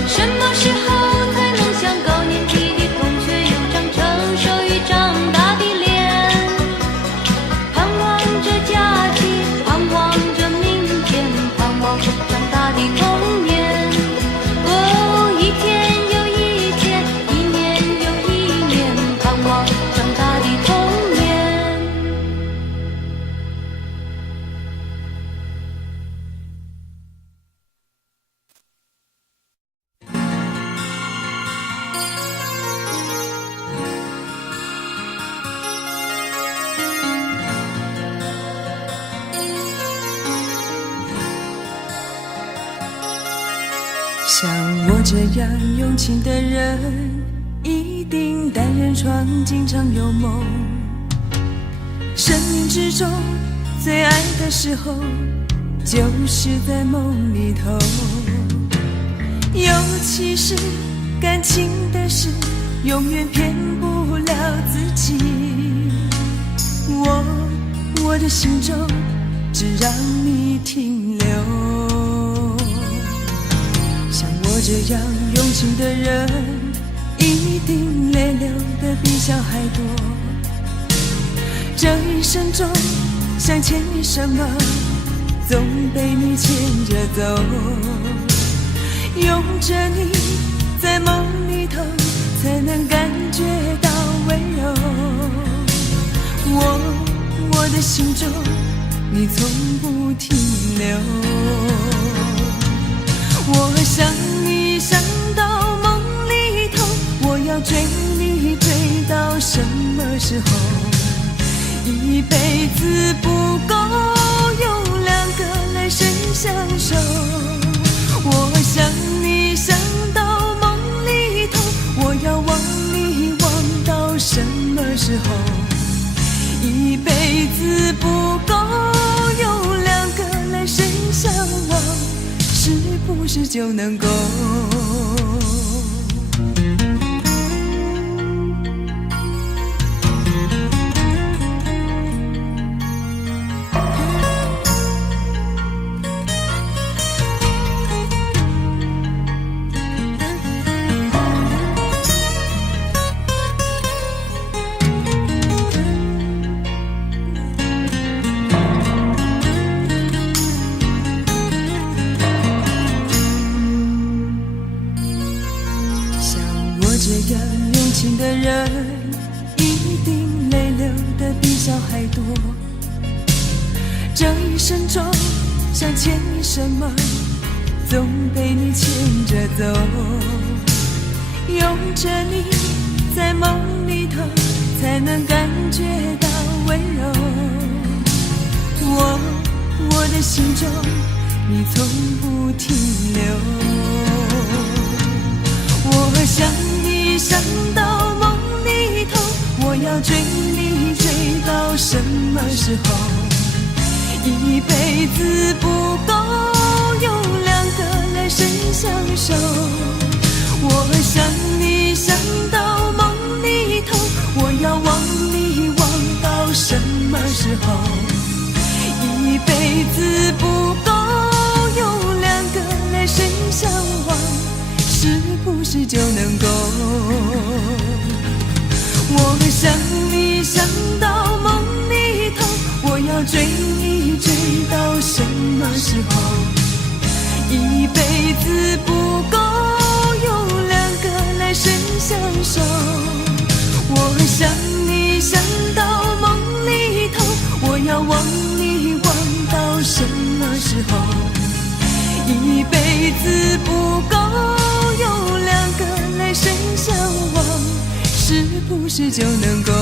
什么时候才能像高年级的同学有张成熟与长大的脸？盼望着假期，盼望着明天，盼望长大的童年。一天又一天，一年又一年，盼望长大的童年。像我这样用情的人，一定单人床经常有梦。生命之中最爱的时候，就是在梦里头。尤其是感情的事，永远骗不了自己。我的心中只让你停留。像我这样用情的人，一定泪流的比小孩多。这一生中想欠你什么，总被你牵着走。拥着你，在梦里头才能感觉到温柔。我的心中，你从不停留。我想你想到梦里头，我要追你追到什么时候？一辈子不够，有两个来生相守。我想你想到梦里头，我要忘你忘到什么时候？一辈子不够，有两个来生相望，是不是就能够？这样用情的人，一定泪流的比小孩多。这一生中想牵你什么，总被你牵着走。拥着你，在梦里头才能感觉到温柔。我的心中，你从不停留。我想你想到梦里头，我要追你追到什么时候？一辈子不够，有两个来生相守。我想你想到梦里头，我要忘你忘到什么时候？一辈子不够，有两个来生相望，是不是就能够？我想你想到梦里头，我要追你追到什么时候？一辈子不够，有两个来生相守。我想你想到梦里头，我要忘你忘到什么时候？一辈子不够，有两个来生相望，是不是就能够？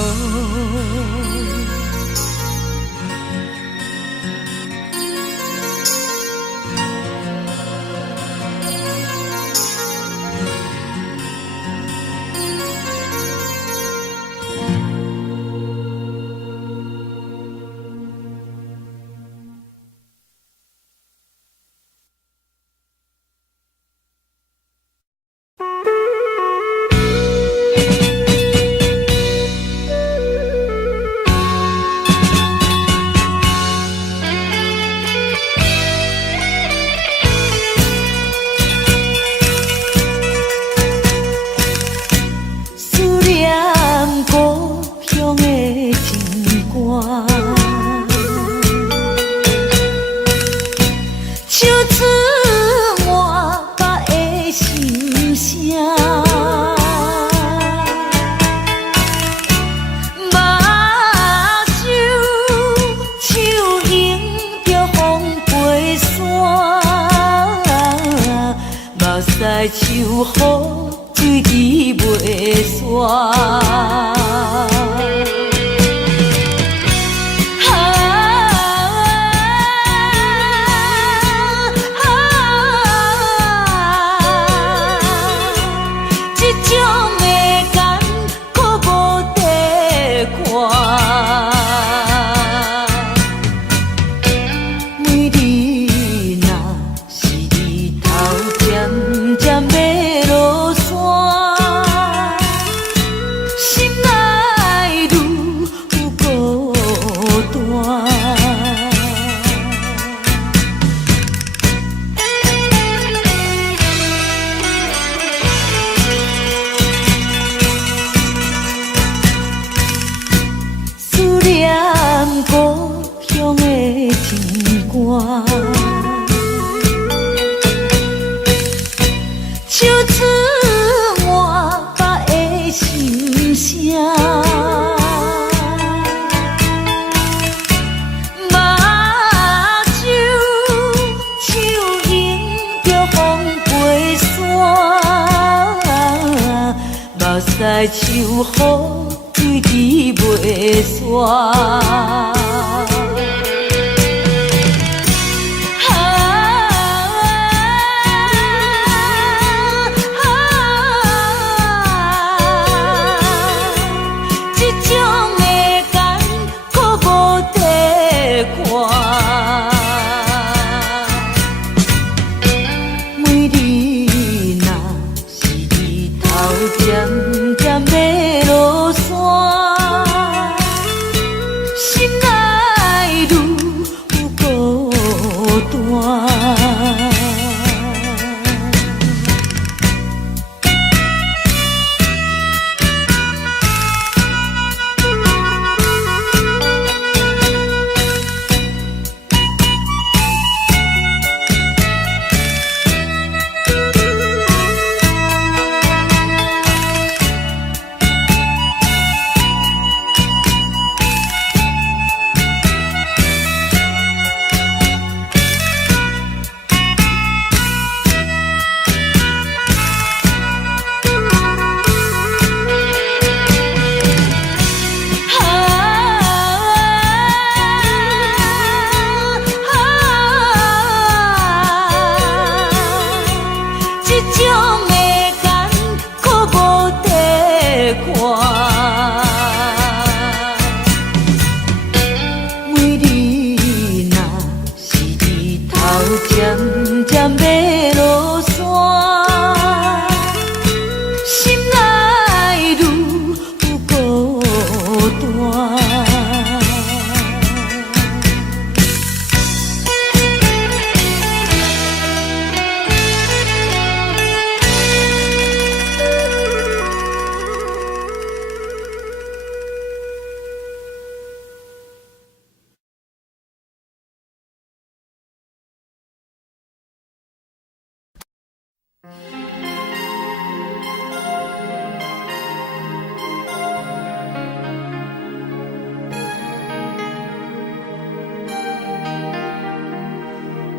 秋雨水滴袂煞。心内愈西秋雨水滴袂煞。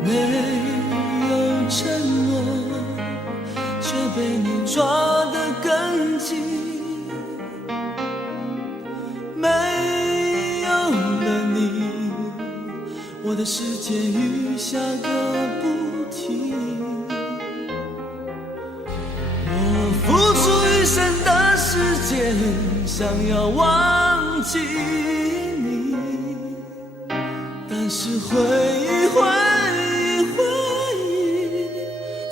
没有承诺，却被你抓得更紧。没有了你，我的世界雨下个不停。我付出一生的时间，想要忘记你，但是回忆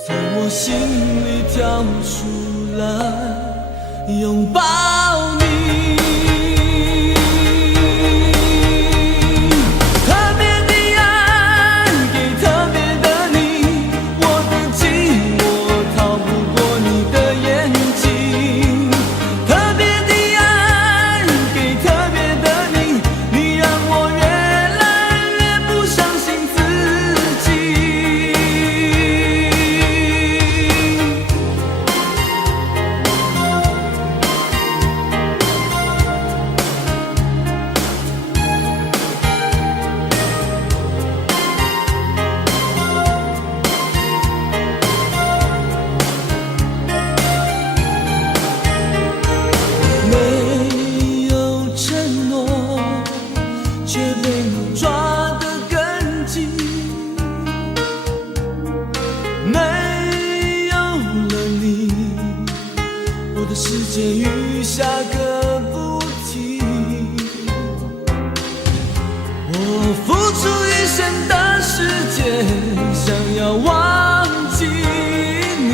从我心里跳出来，拥抱你。特别的爱给特别的你，我的寂寞逃不过你的眼睛。特别的爱给特别的你，你让我越来越不相信自己。没有承诺，却被你抓得更紧。没有了你，我的世界雨下个不停。我付出一生的时间，想要忘记你，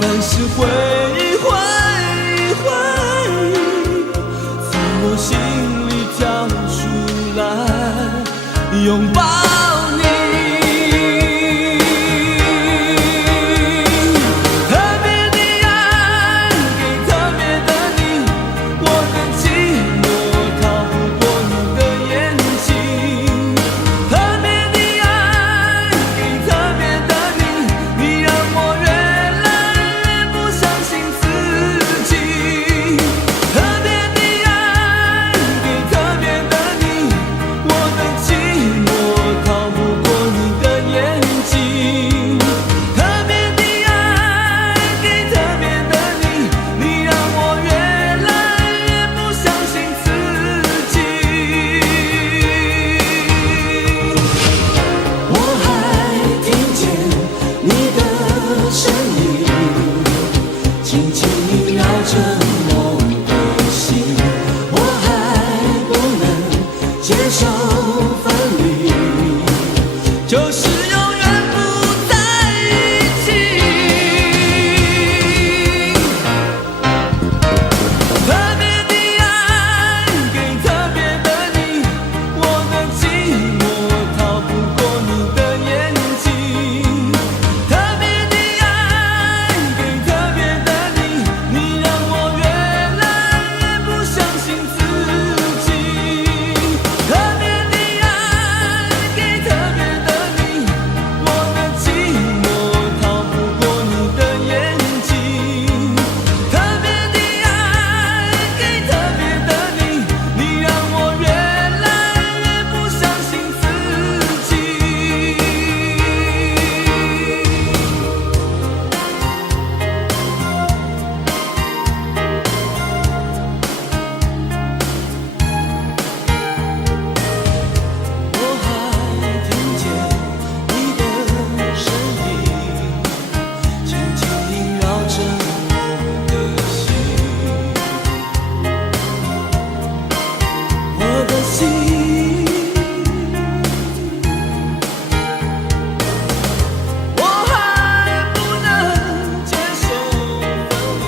但是回忆从我心里跳出来，拥抱你。特别的爱给特别就是永远不在一起。特别的爱给特别的你，我的寂寞逃不过你的眼睛。特别的爱给特别的你，你让我越来越不相信自己。特别的爱给特别的你，我的寂寞逃不过你的眼睛。特别的爱给特别的你，你让我越来越不相信自己。我还听见你的声音，轻轻萦绕着我的心，我的心。我还不能接受分离，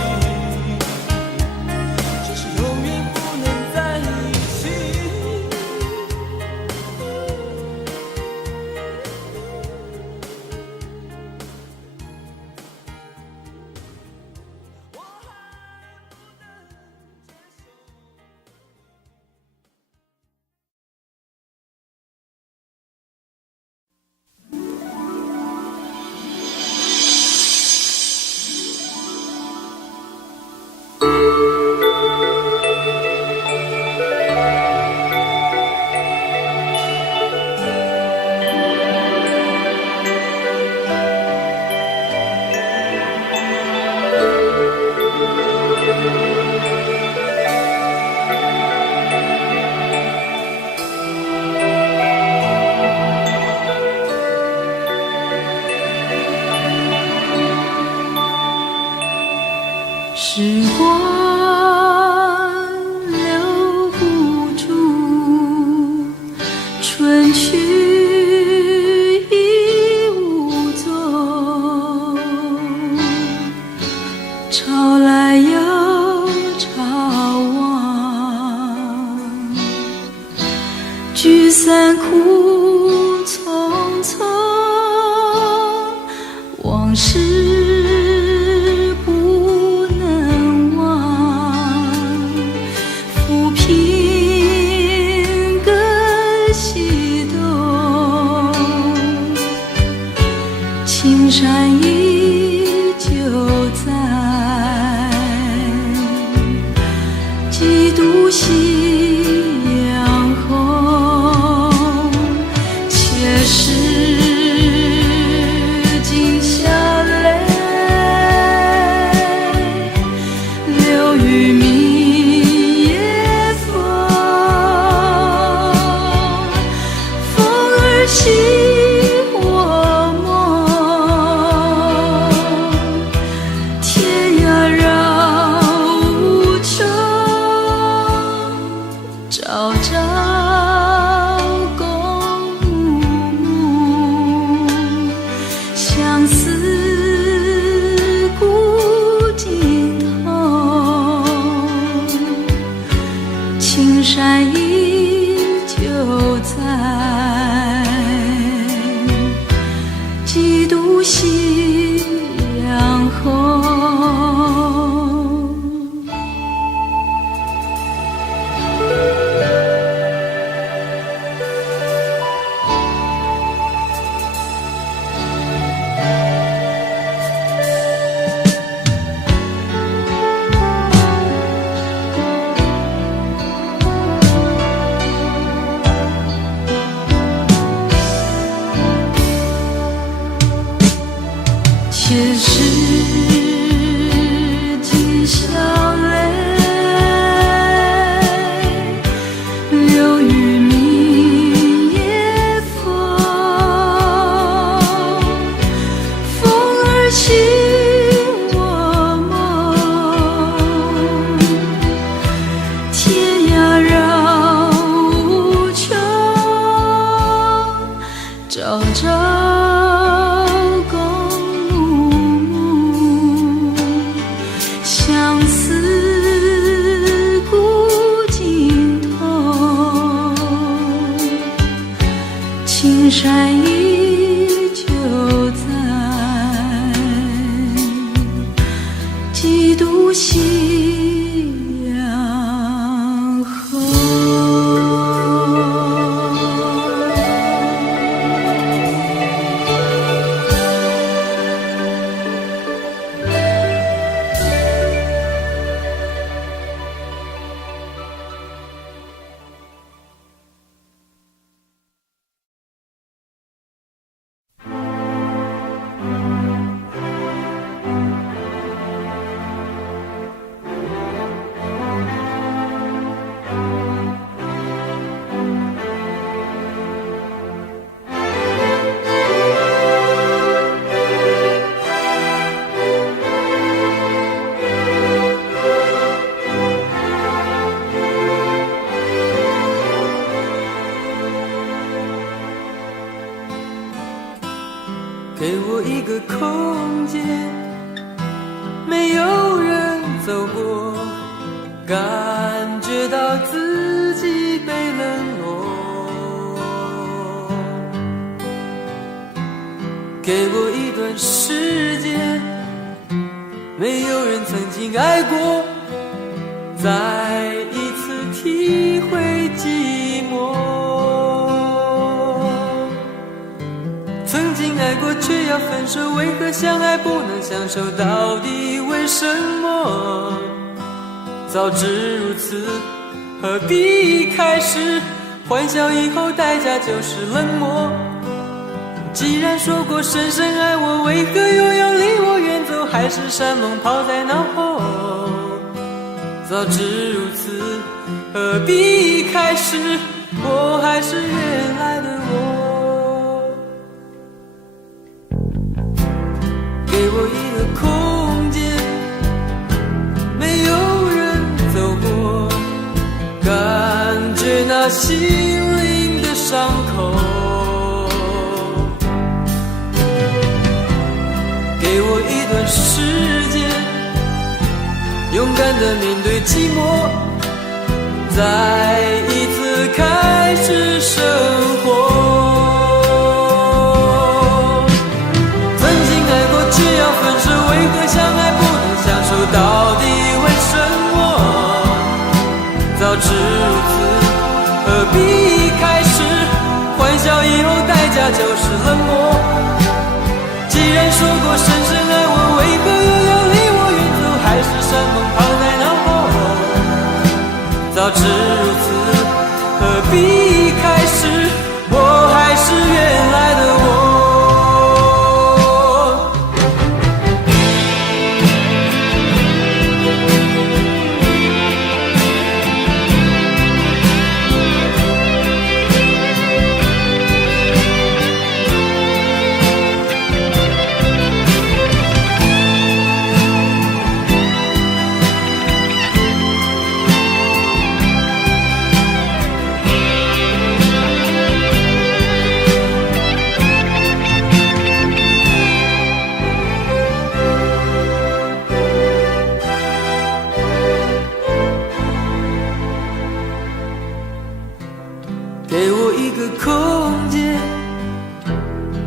就是永远不能在一起。时光留不住，春去已无踪，潮来又潮往，聚散苦匆匆，往事不能忘，浮萍更西东，青山依旧在，几度夕阳红，且是今宵泪流于明夜风，风儿袭我梦，天涯绕无穷，朝朝共暮，相思古今头，青山依旧在，几度夕阳红。且是今宵泪流于明夜风，风儿袭我梦，天涯绕无穷，朝朝公母，相思古今头，青山依旧在，几度夕阳后。给我一个空间，没有人走过，感觉到自己被冷落。给我一段时间，没有人曾经爱过，再一次体会寂寞。曾经爱过却要分手，为何相爱不能相守？到底为什么？早知如此，何必开始？欢笑以后代价就是冷漠。既然说过深深爱我，为何又要离我远走？海誓山盟抛在脑后。早知如此，何必开始？我还是原来的我。给我一个空间，没有人走过，感觉那心灵的伤口。给我一段时间，勇敢地面对寂寞，再一次开始生活。却要分手，为何相爱不能相守？到底为什么？早知如此，何必开始？欢笑以后代价就是冷漠。既然说过深深爱我，为何又要离我远走？海誓山盟抛在脑后。早知如此，何必开始？我还是原来的我。给我一个空间，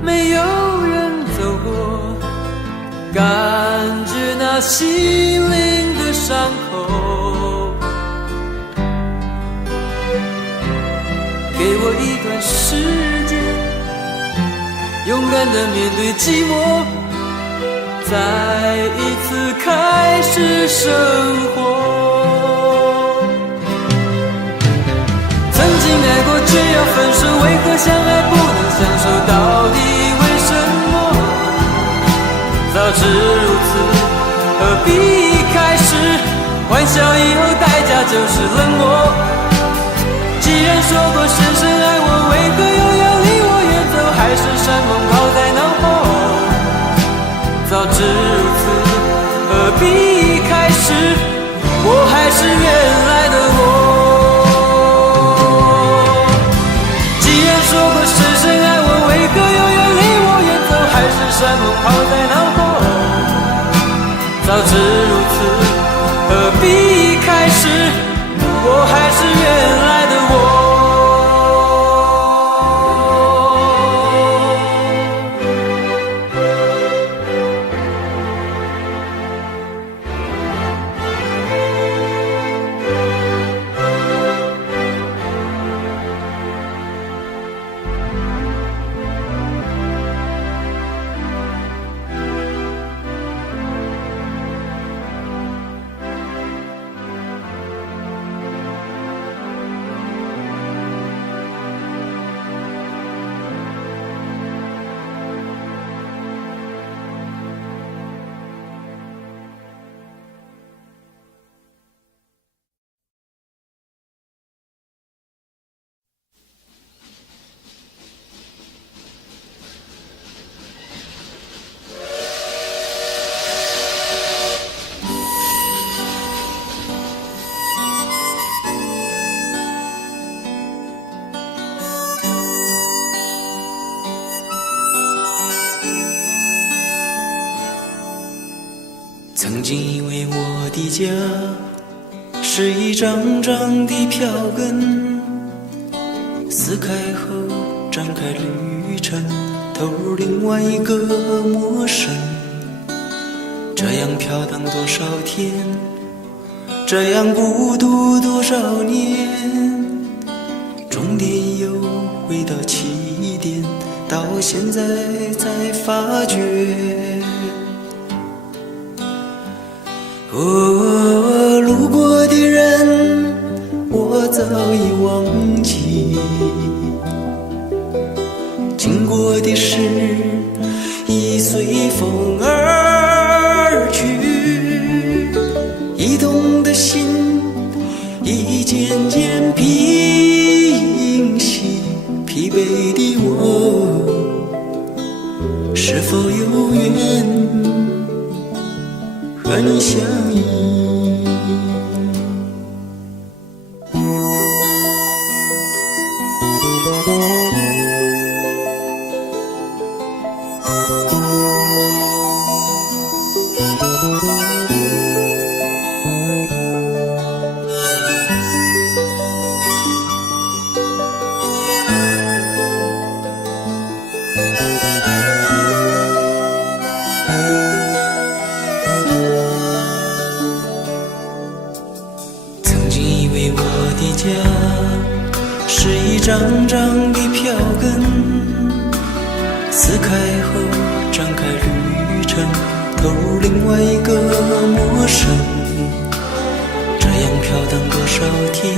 没有人走过，感觉那心灵的伤口。给我一段时间，勇敢地面对寂寞，再一次开始生活。曾经爱过却要分手，为何相爱不能相守？到底为什么？早知如此，何必开始？欢笑以后代价就是冷漠。既然说过深深爱我，为何又要离我远走？海誓山盟抛在脑后。早知如此，何必开始？我还是原来的我。说过深深爱我，为何又要离梦抛在脑后。早知如此，何必一开始我还是原来的我。曾经以为我的家是一张张的票根，撕开后展开旅程，投入另外一个陌生。这样飘荡多少天，这样孤独多少年，终点又回到起点，到现在才发觉。哦，路过的人我早已忘记，经过的事已随风而去，移动的心已渐渐平息，疲惫的我是否有缘和你相依。家是一张张的票根，撕开后展开旅程，投入另外一个陌生。这样飘荡多少天，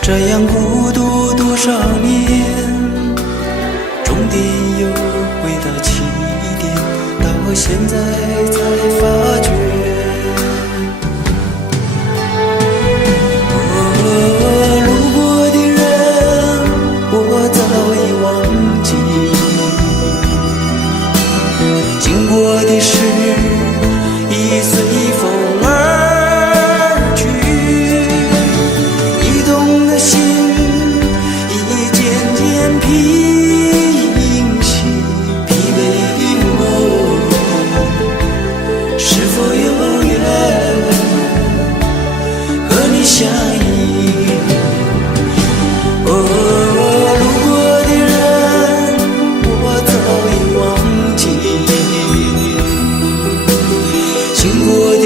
这样孤独多少年，终点又回到起点，到现在才发觉。经过的事已随风而去，移动的心已渐渐平息，疲惫的我是否有缘和你相依？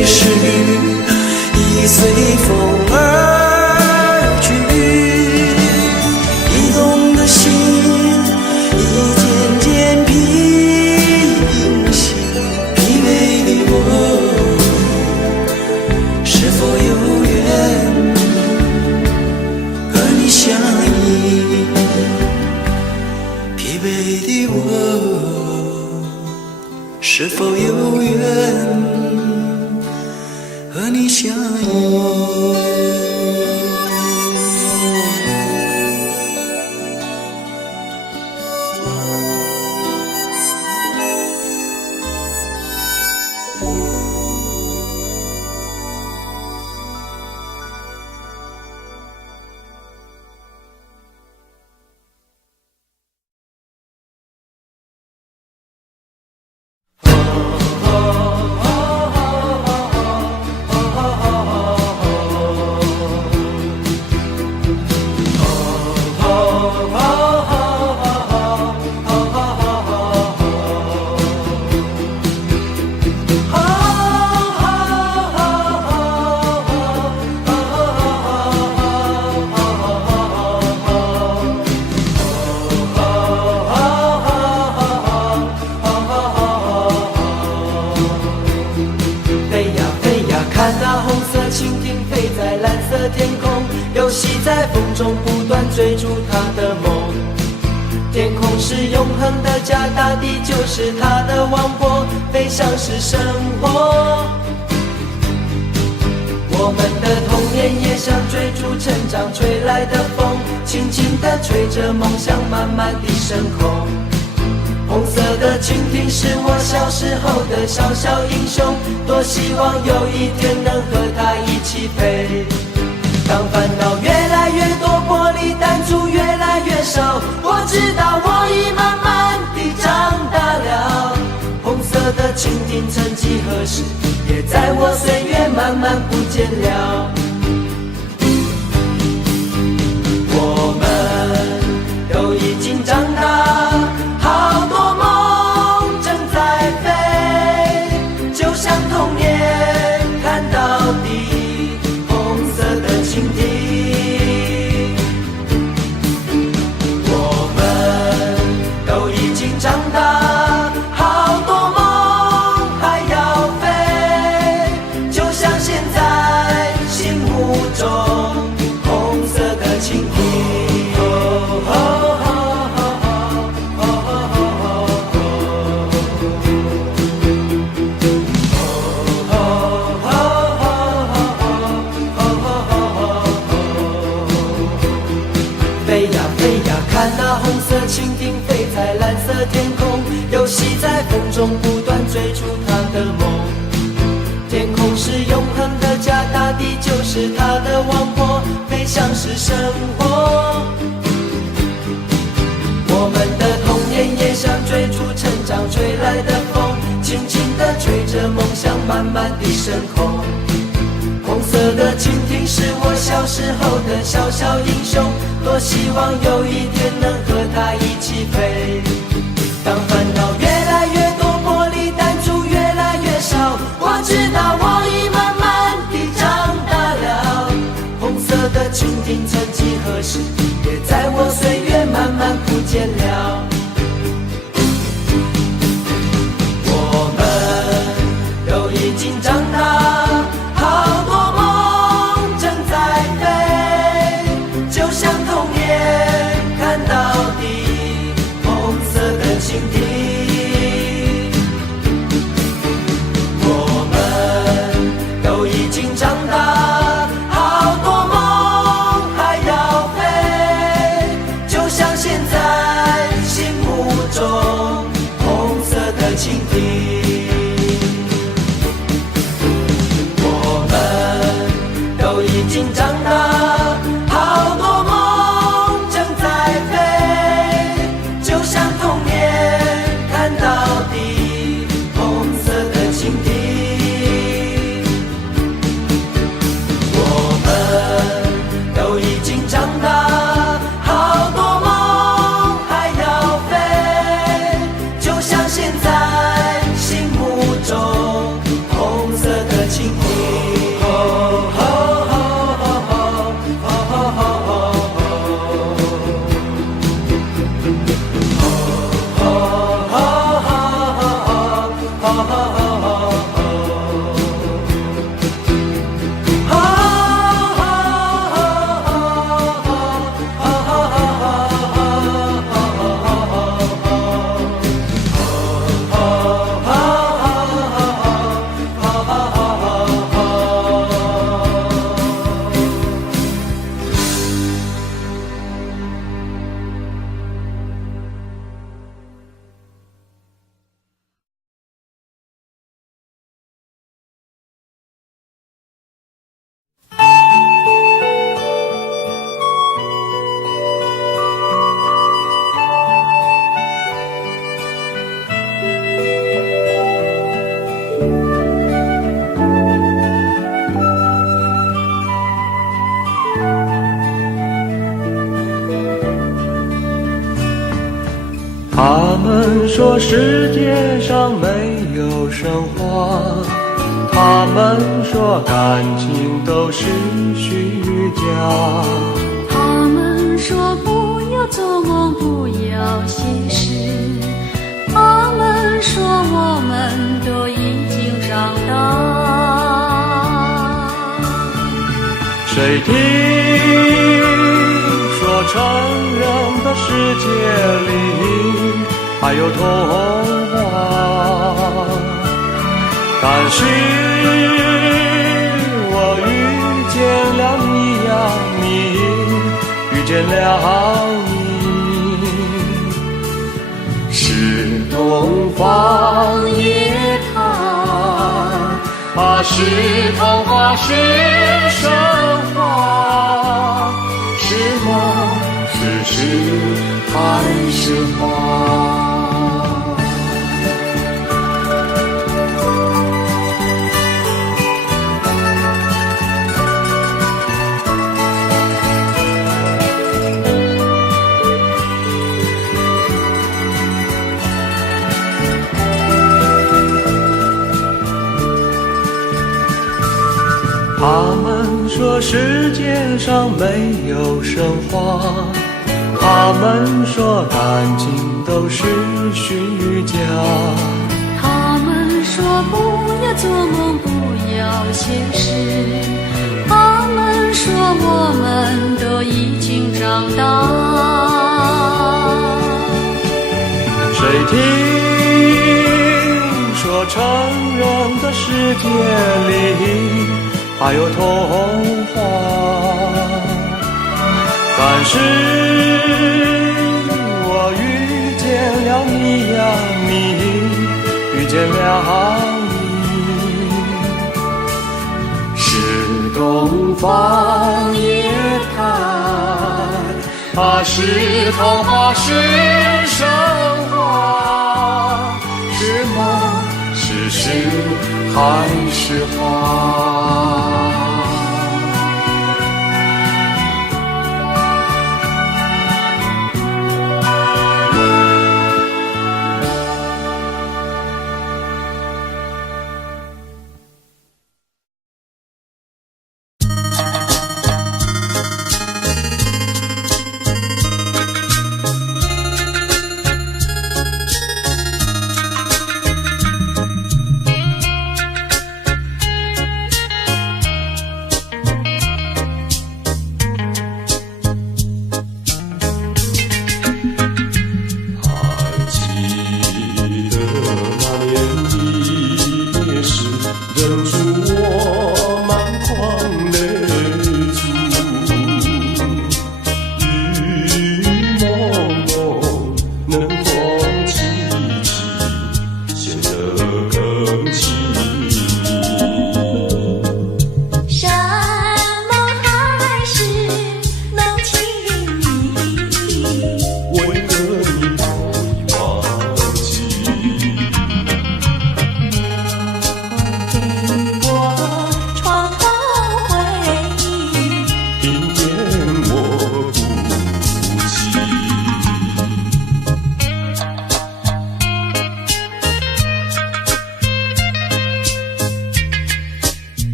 事已随风而去，移动的心已渐渐平息，疲惫的我是否有缘和你相依？疲惫的我是否有缘和你相依？风中不断追逐他的梦。天空是永恒的家，大地就是他的王国，飞翔是生活。我们的童年也像追逐成长吹来的风，轻轻地吹着梦想慢慢地升空。红色的蜻蜓是我小时候的小小英雄，多希望有一天能和他一起飞。当烦恼越来越多，玻璃弹珠越来越少，我知道我已慢慢地长大了。红色的蜻蜓曾几何时，也在我岁月慢慢不见了。我们都已经长大，好多梦正在飞，就像童年看到底红色的蜻蜓。我们都已经长大，好多梦还要飞，就像现在心目中红色的蜻蜓。飞呀飞呀，看那红色蜻蜓飞在蓝色天空，游戏在风中不断追逐它的梦。天空是永恒的家，大地就是它的王国，飞翔是生活。我们的童年也像追逐成长吹来的风，轻轻地吹着梦想慢慢地升空。红色的蜻蜓是我小时候的小小英雄，多希望有一天能和它一起飞。当烦恼越来越多，玻璃弹珠越来越少，我知道我已慢慢地长大了。红色的蜻蜓曾几何时，也在我岁月慢慢不见了。我们都已经长大，好多梦正在飞，就像童年看到底红色的蜻蜓。我们都已经长大，好多梦还要飞，就像现在心目中红色的蜻蜓。都已经长大，好多梦正在飞，就像童年看到底红色的蜻蜓。我们都已经长大，好多梦还要飞，就像现在心目中红色的蜻蜓。他们说世界上没有神话，他们说感情都是虚假，他们说不要做梦，不要现实，他们说我们都已经长大。谁听成人的世界里还有童话，但是我遇见了你呀，你遇见了你，是东方夜谭，是童话，是神话，是梦，是诗，还是花？他们说世界上没有神话，他们说感情都是虚假，他们说不要做梦，不要现实，他们说我们都已经长大。谁听说成人的世界里还有童话，但是我遇见了你呀，你遇见了你，是东方夜谭，是童话，是神话，是梦，是诗，还是花？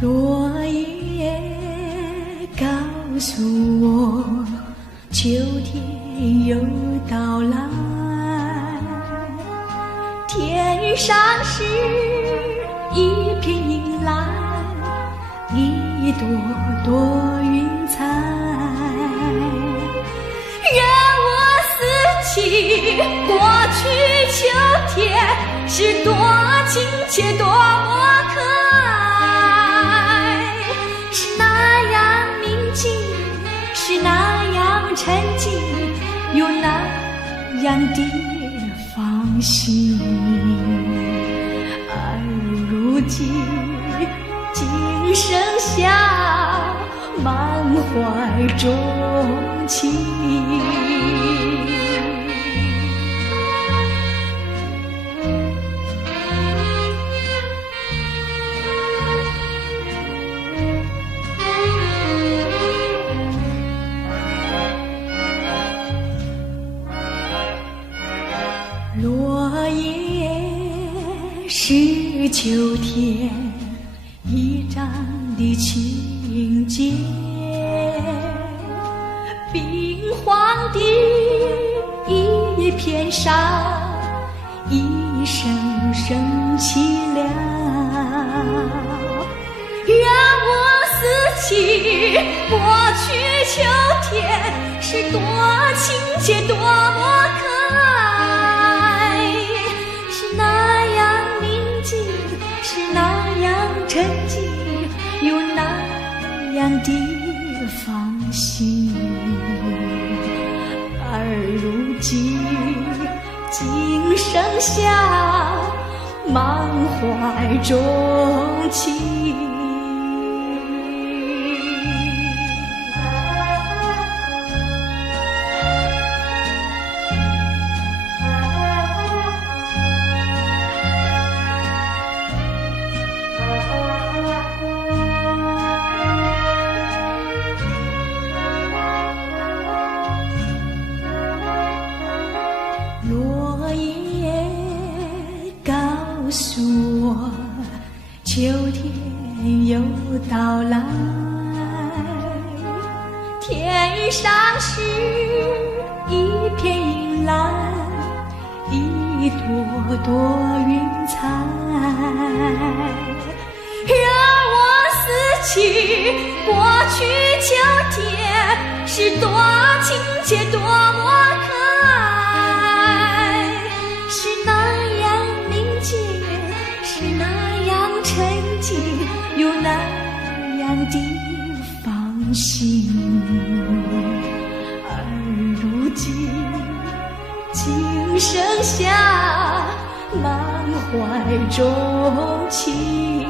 落叶告诉我，秋天又到来。天上是一片银蓝，一朵朵云彩，让我思起过去秋天是多亲切，多么可爱，是那样宁静，是那样沉静，又那样的放心。而如今今生笑，满怀衷情。落叶是秋天一张的情节，冰黄的一片沙，一声声凄凉，让我思起过去秋天是多亲切，多么可爱，是那样宁静，是那样沉静，又那样的放心。而如今今生笑，满怀衷情。落叶告诉我，秋天又到来，天上是一片银蓝，一朵朵云彩，让我思起过去秋天是多亲切，多么可爱，是那样宁静，是那样沉静，又那样的放心。而如今今生笑，满怀衷情。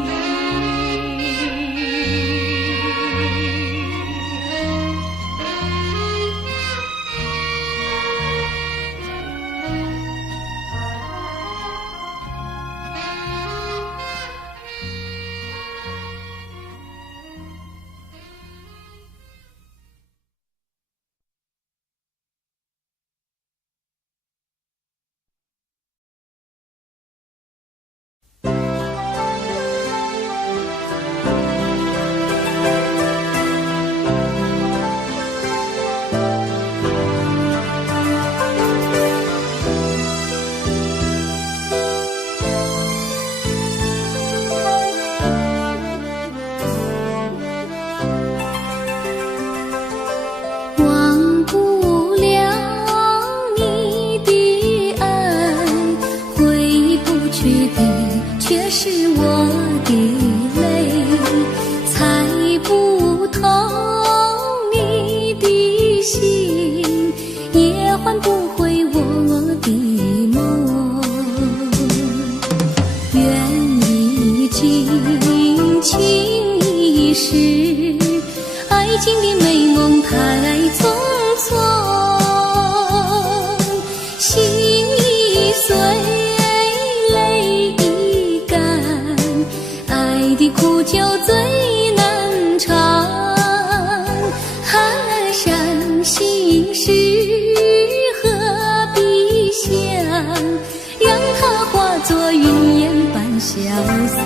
消散。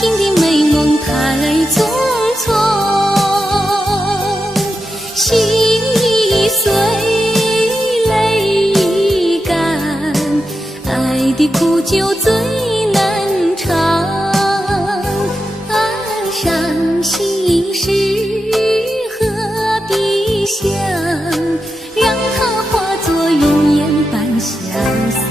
情的美梦太匆匆，心已碎，泪已干，爱的苦酒最难尝。伤心事何必想，让它化作云烟般消散。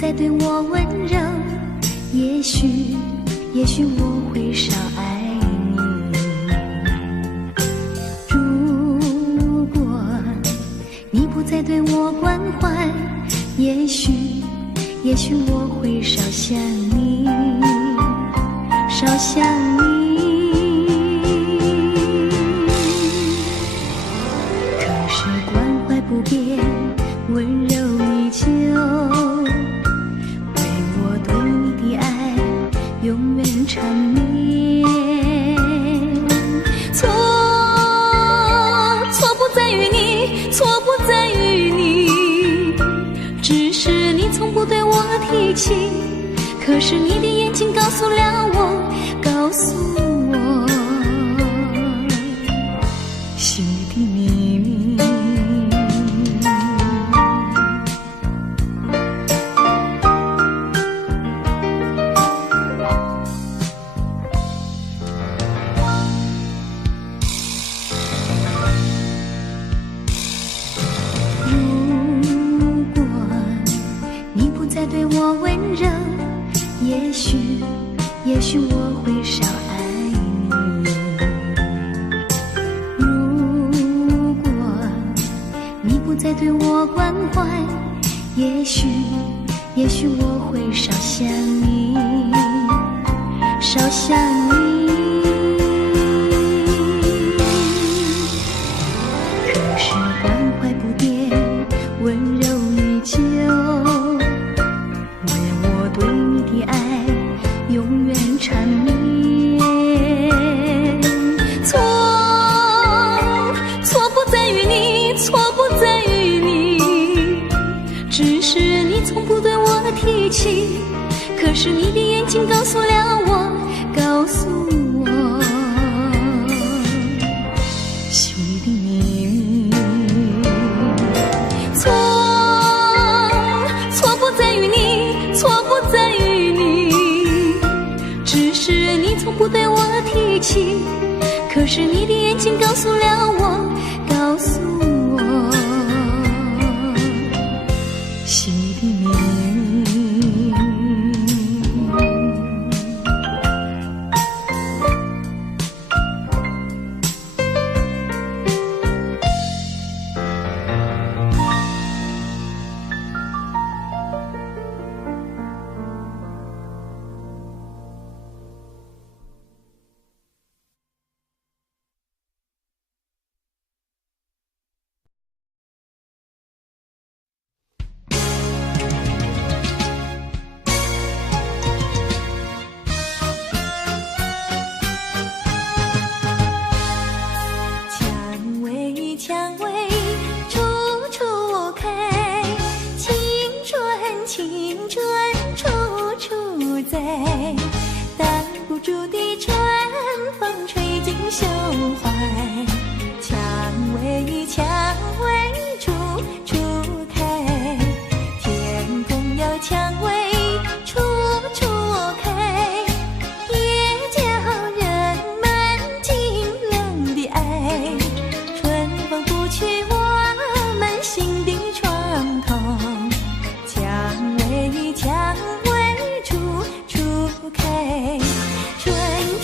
再对我温柔，也许我会少爱你。如果你不再对我关怀，也许我会少想你，少想你。可是关怀不变，温柔依旧，永远缠绵。错不在于你，错不在于你，只是你从不对我提起。可是你的眼睛告诉了我，告诉我心里的秘密。再对我温柔，也许我会少爱你。如果你不再对我关怀，也许我会少想你，少想你。可是关怀不变，温柔依旧，对你的爱永远缠绵。错不在于你，错不在于你，只是你从不对我提起。可是你的眼睛告诉了我，告诉我心里的秘密。错不在于你，错不在于你，只是你从不对我提起。可是你的眼睛告诉了我，告诉我心里的秘密。春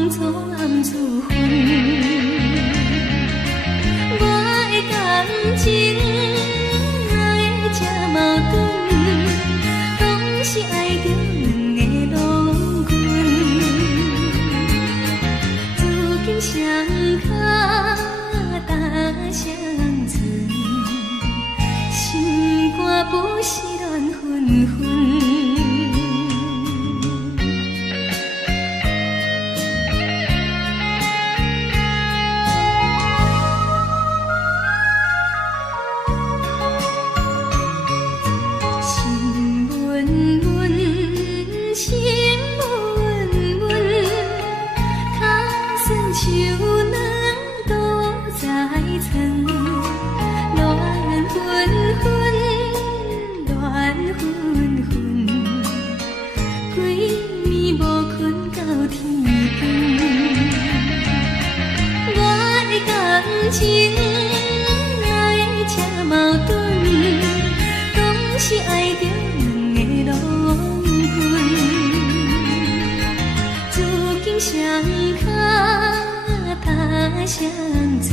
当初暗自分。我的感情哪会这矛盾？总是爱着两个拢困。如今双脚踏双船，心肝不是乱纷纷。情哪会这矛盾？总是爱着两个拢困。如今双脚踏双船，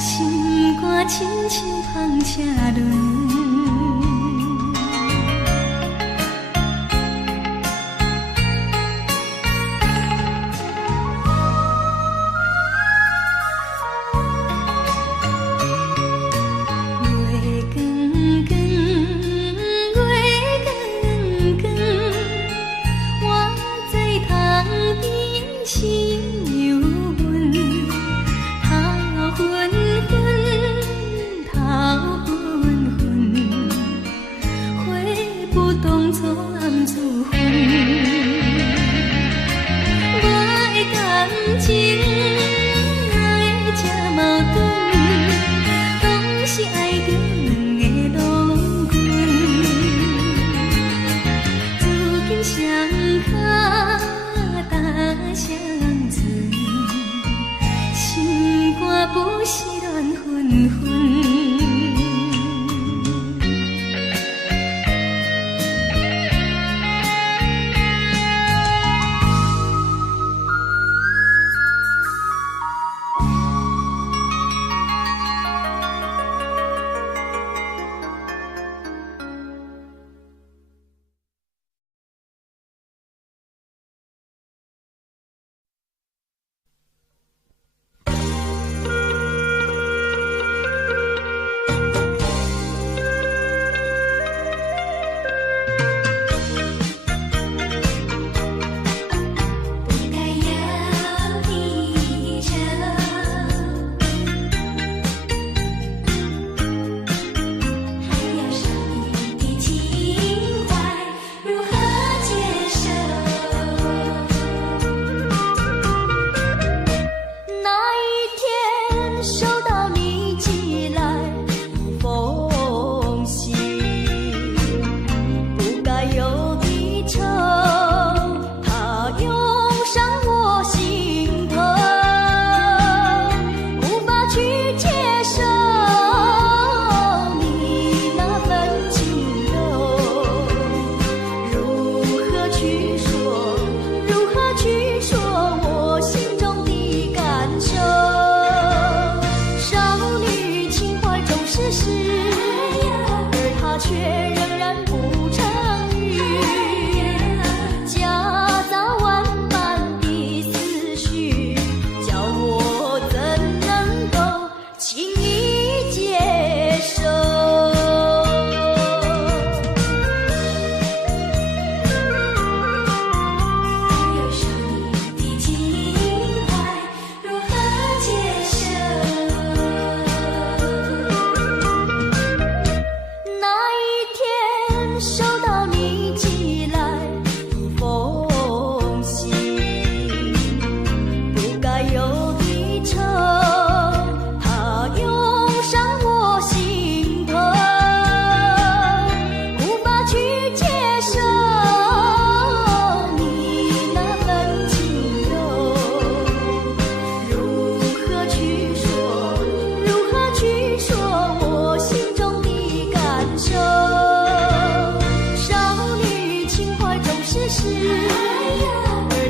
心肝亲像风车轮。不是乱纷纷。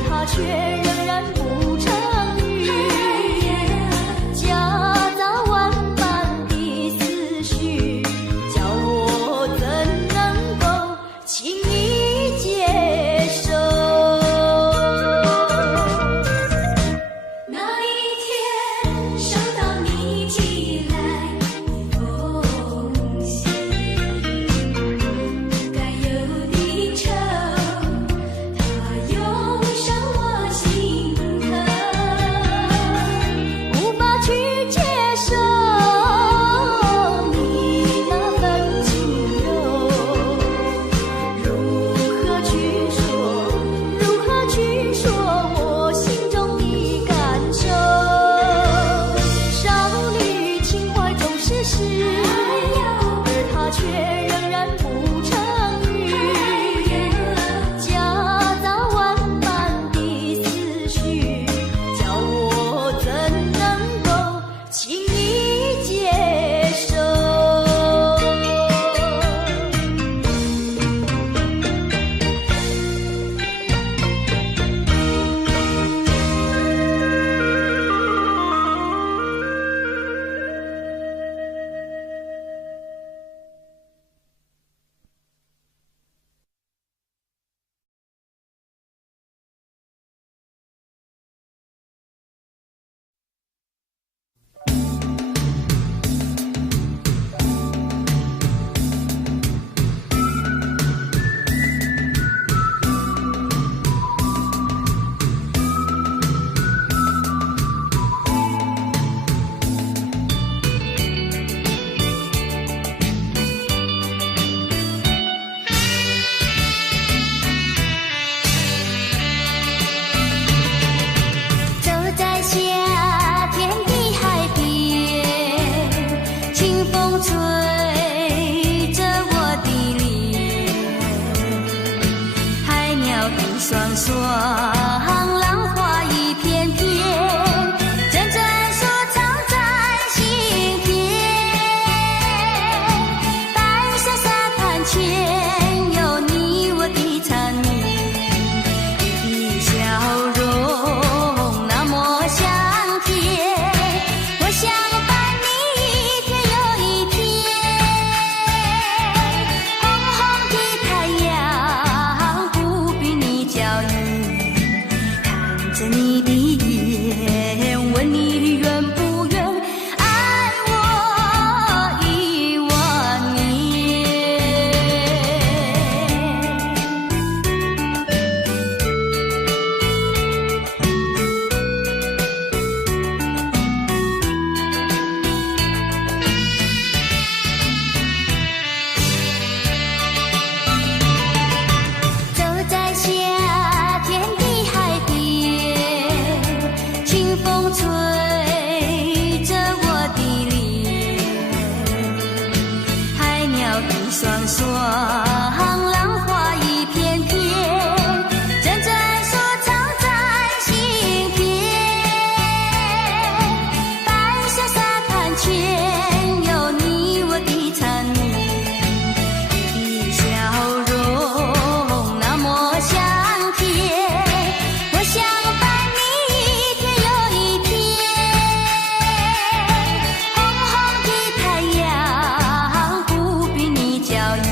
他却仍然不成语，夹杂万般的思绪，叫我怎能够轻易接受？那一天收到你寄来的风信，该有的愁，它涌上我心头，无法去接受你那份轻柔，如何去说我心中的感受？少女情怀总是诗，而它却仍然不成语，夹杂万般的思绪，叫我怎能够轻易接受？走在夏天的海边，清风吹着我的脸，海鸟的双双，浪花一片片，阵阵说唱在心田。白沙沙滩前有你我的缠绵，你的笑容那么香甜，我想伴你一天又一天。红红的太阳不比你娇艳，看着你的眼，问你愿不愿爱我10000年。走在夏天的海边，清风吹着我的脸，海鸟的双双，浪花一片片，阵阵说唱在心田。白沙沙滩前有你我的缠绵，你的笑容那么香甜，我想伴你一天又一天。红红的太阳不比你娇艳，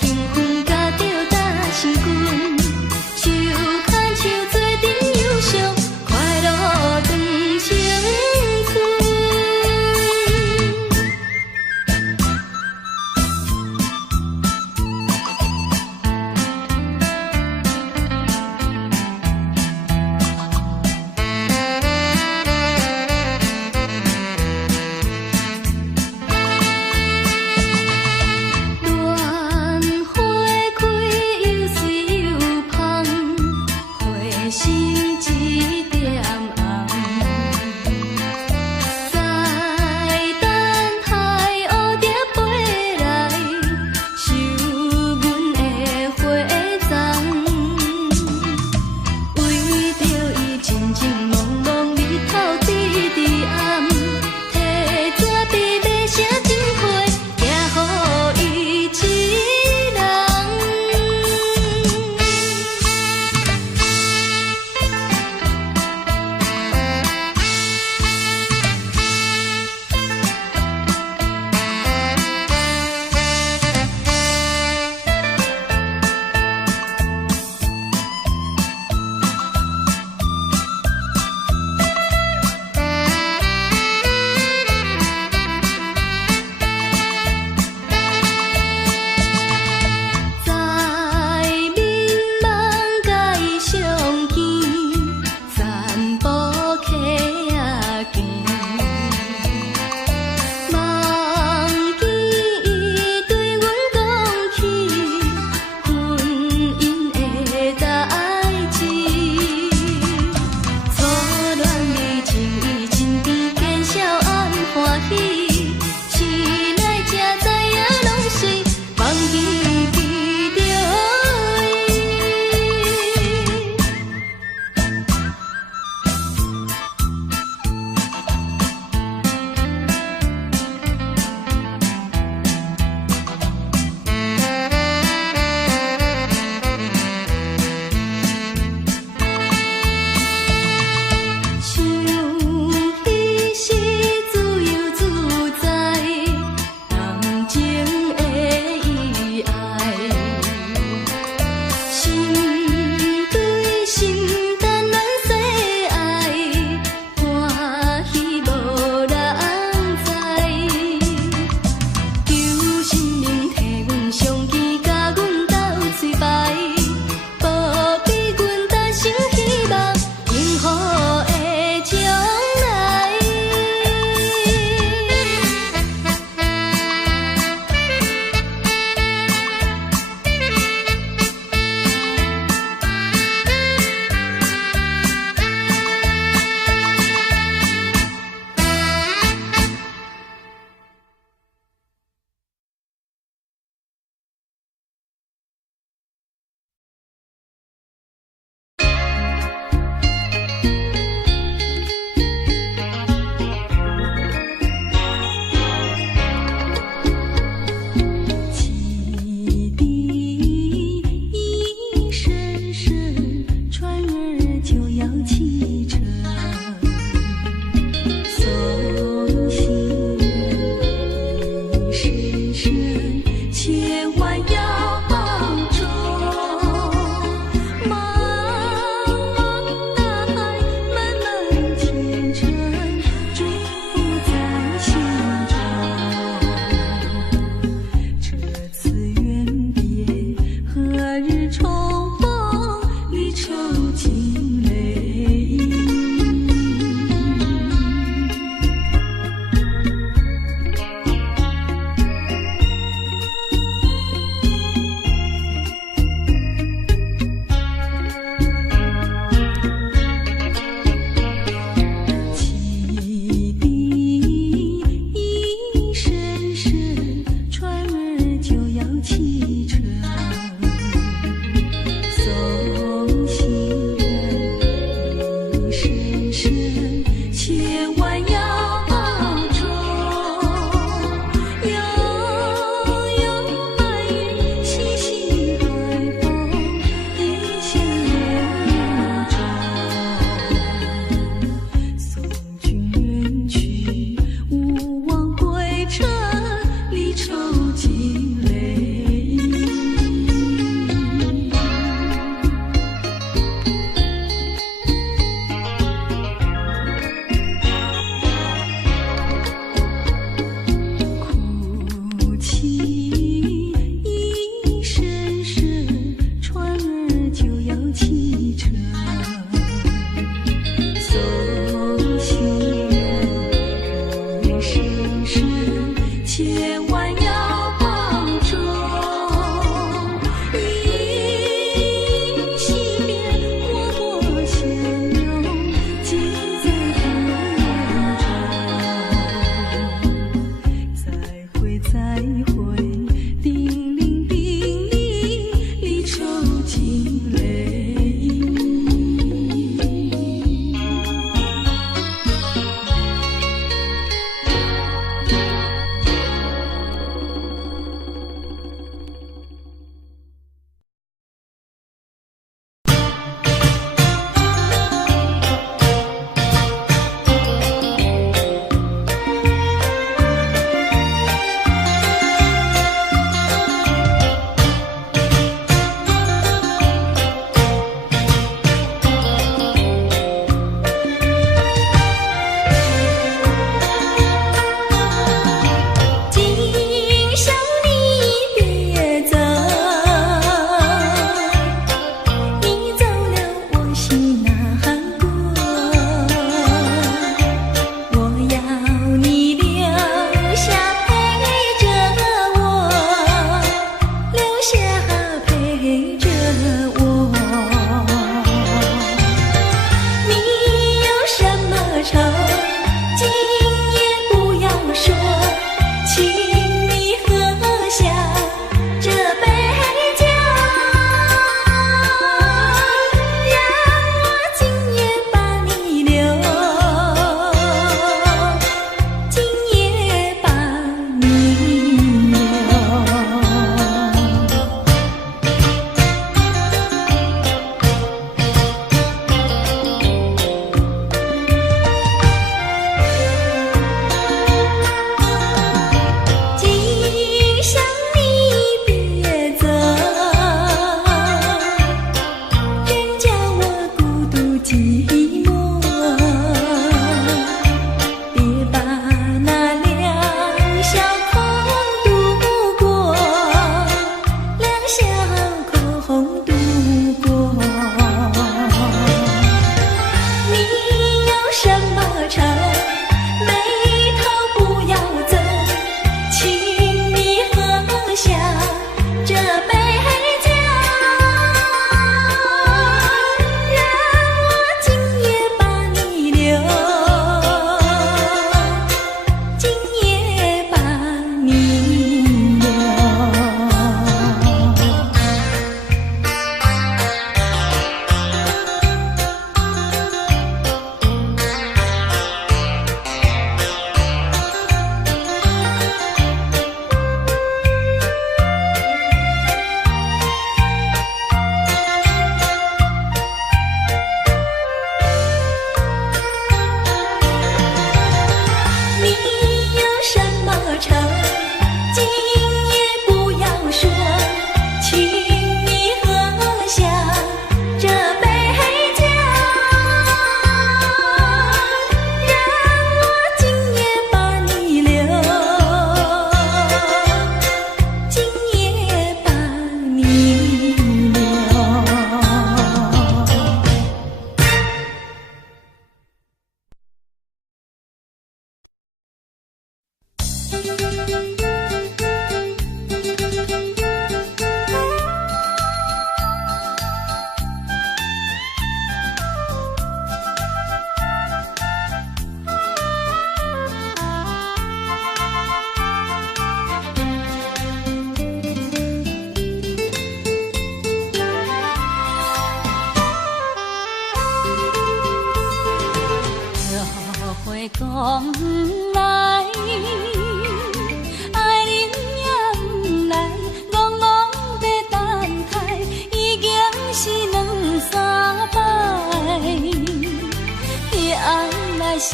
兴奋甲着担心君，手牵手做阵忧伤，快乐长青春。恋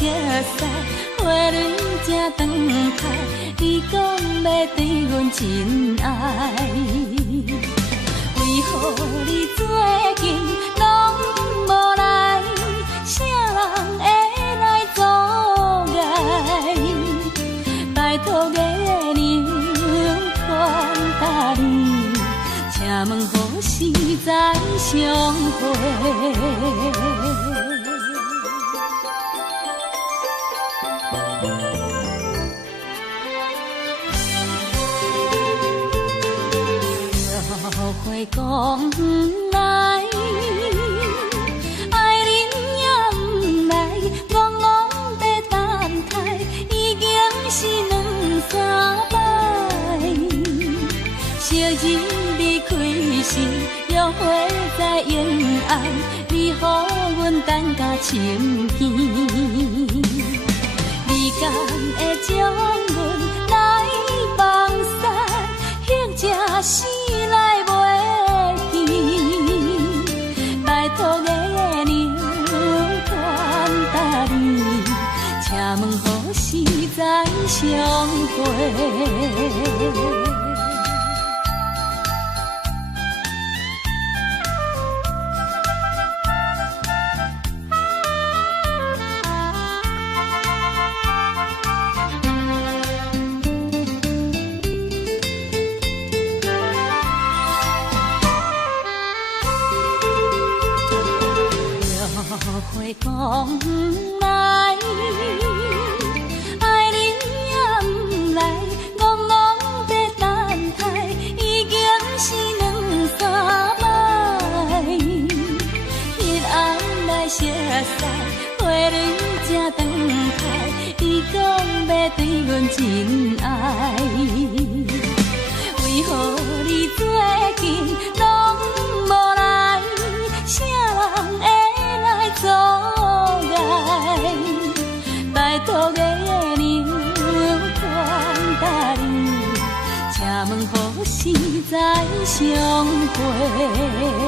熟悉，花蕊正长开，你讲要对阮真爱，为何你最近拢无来？啥人会来阻碍？拜托月亮传达你，请问何时再相会？花讲不来，爱人也不来，戆戆在等待，已经是两三摆。昔日离开时，约会在沿岸，你予阮等甲深更。你敢会将阮来放散，或者是来？拜托月亮传达你，请问何时再相会？花讲不来，爱人也不来，戆戆在等待，已经是两三摆。彼暗来熟悉，花蕊正长开，你讲要对阮真爱，为何你最近拢无来？啥人会？阻碍，拜托月亮传达你，请问何时再相会？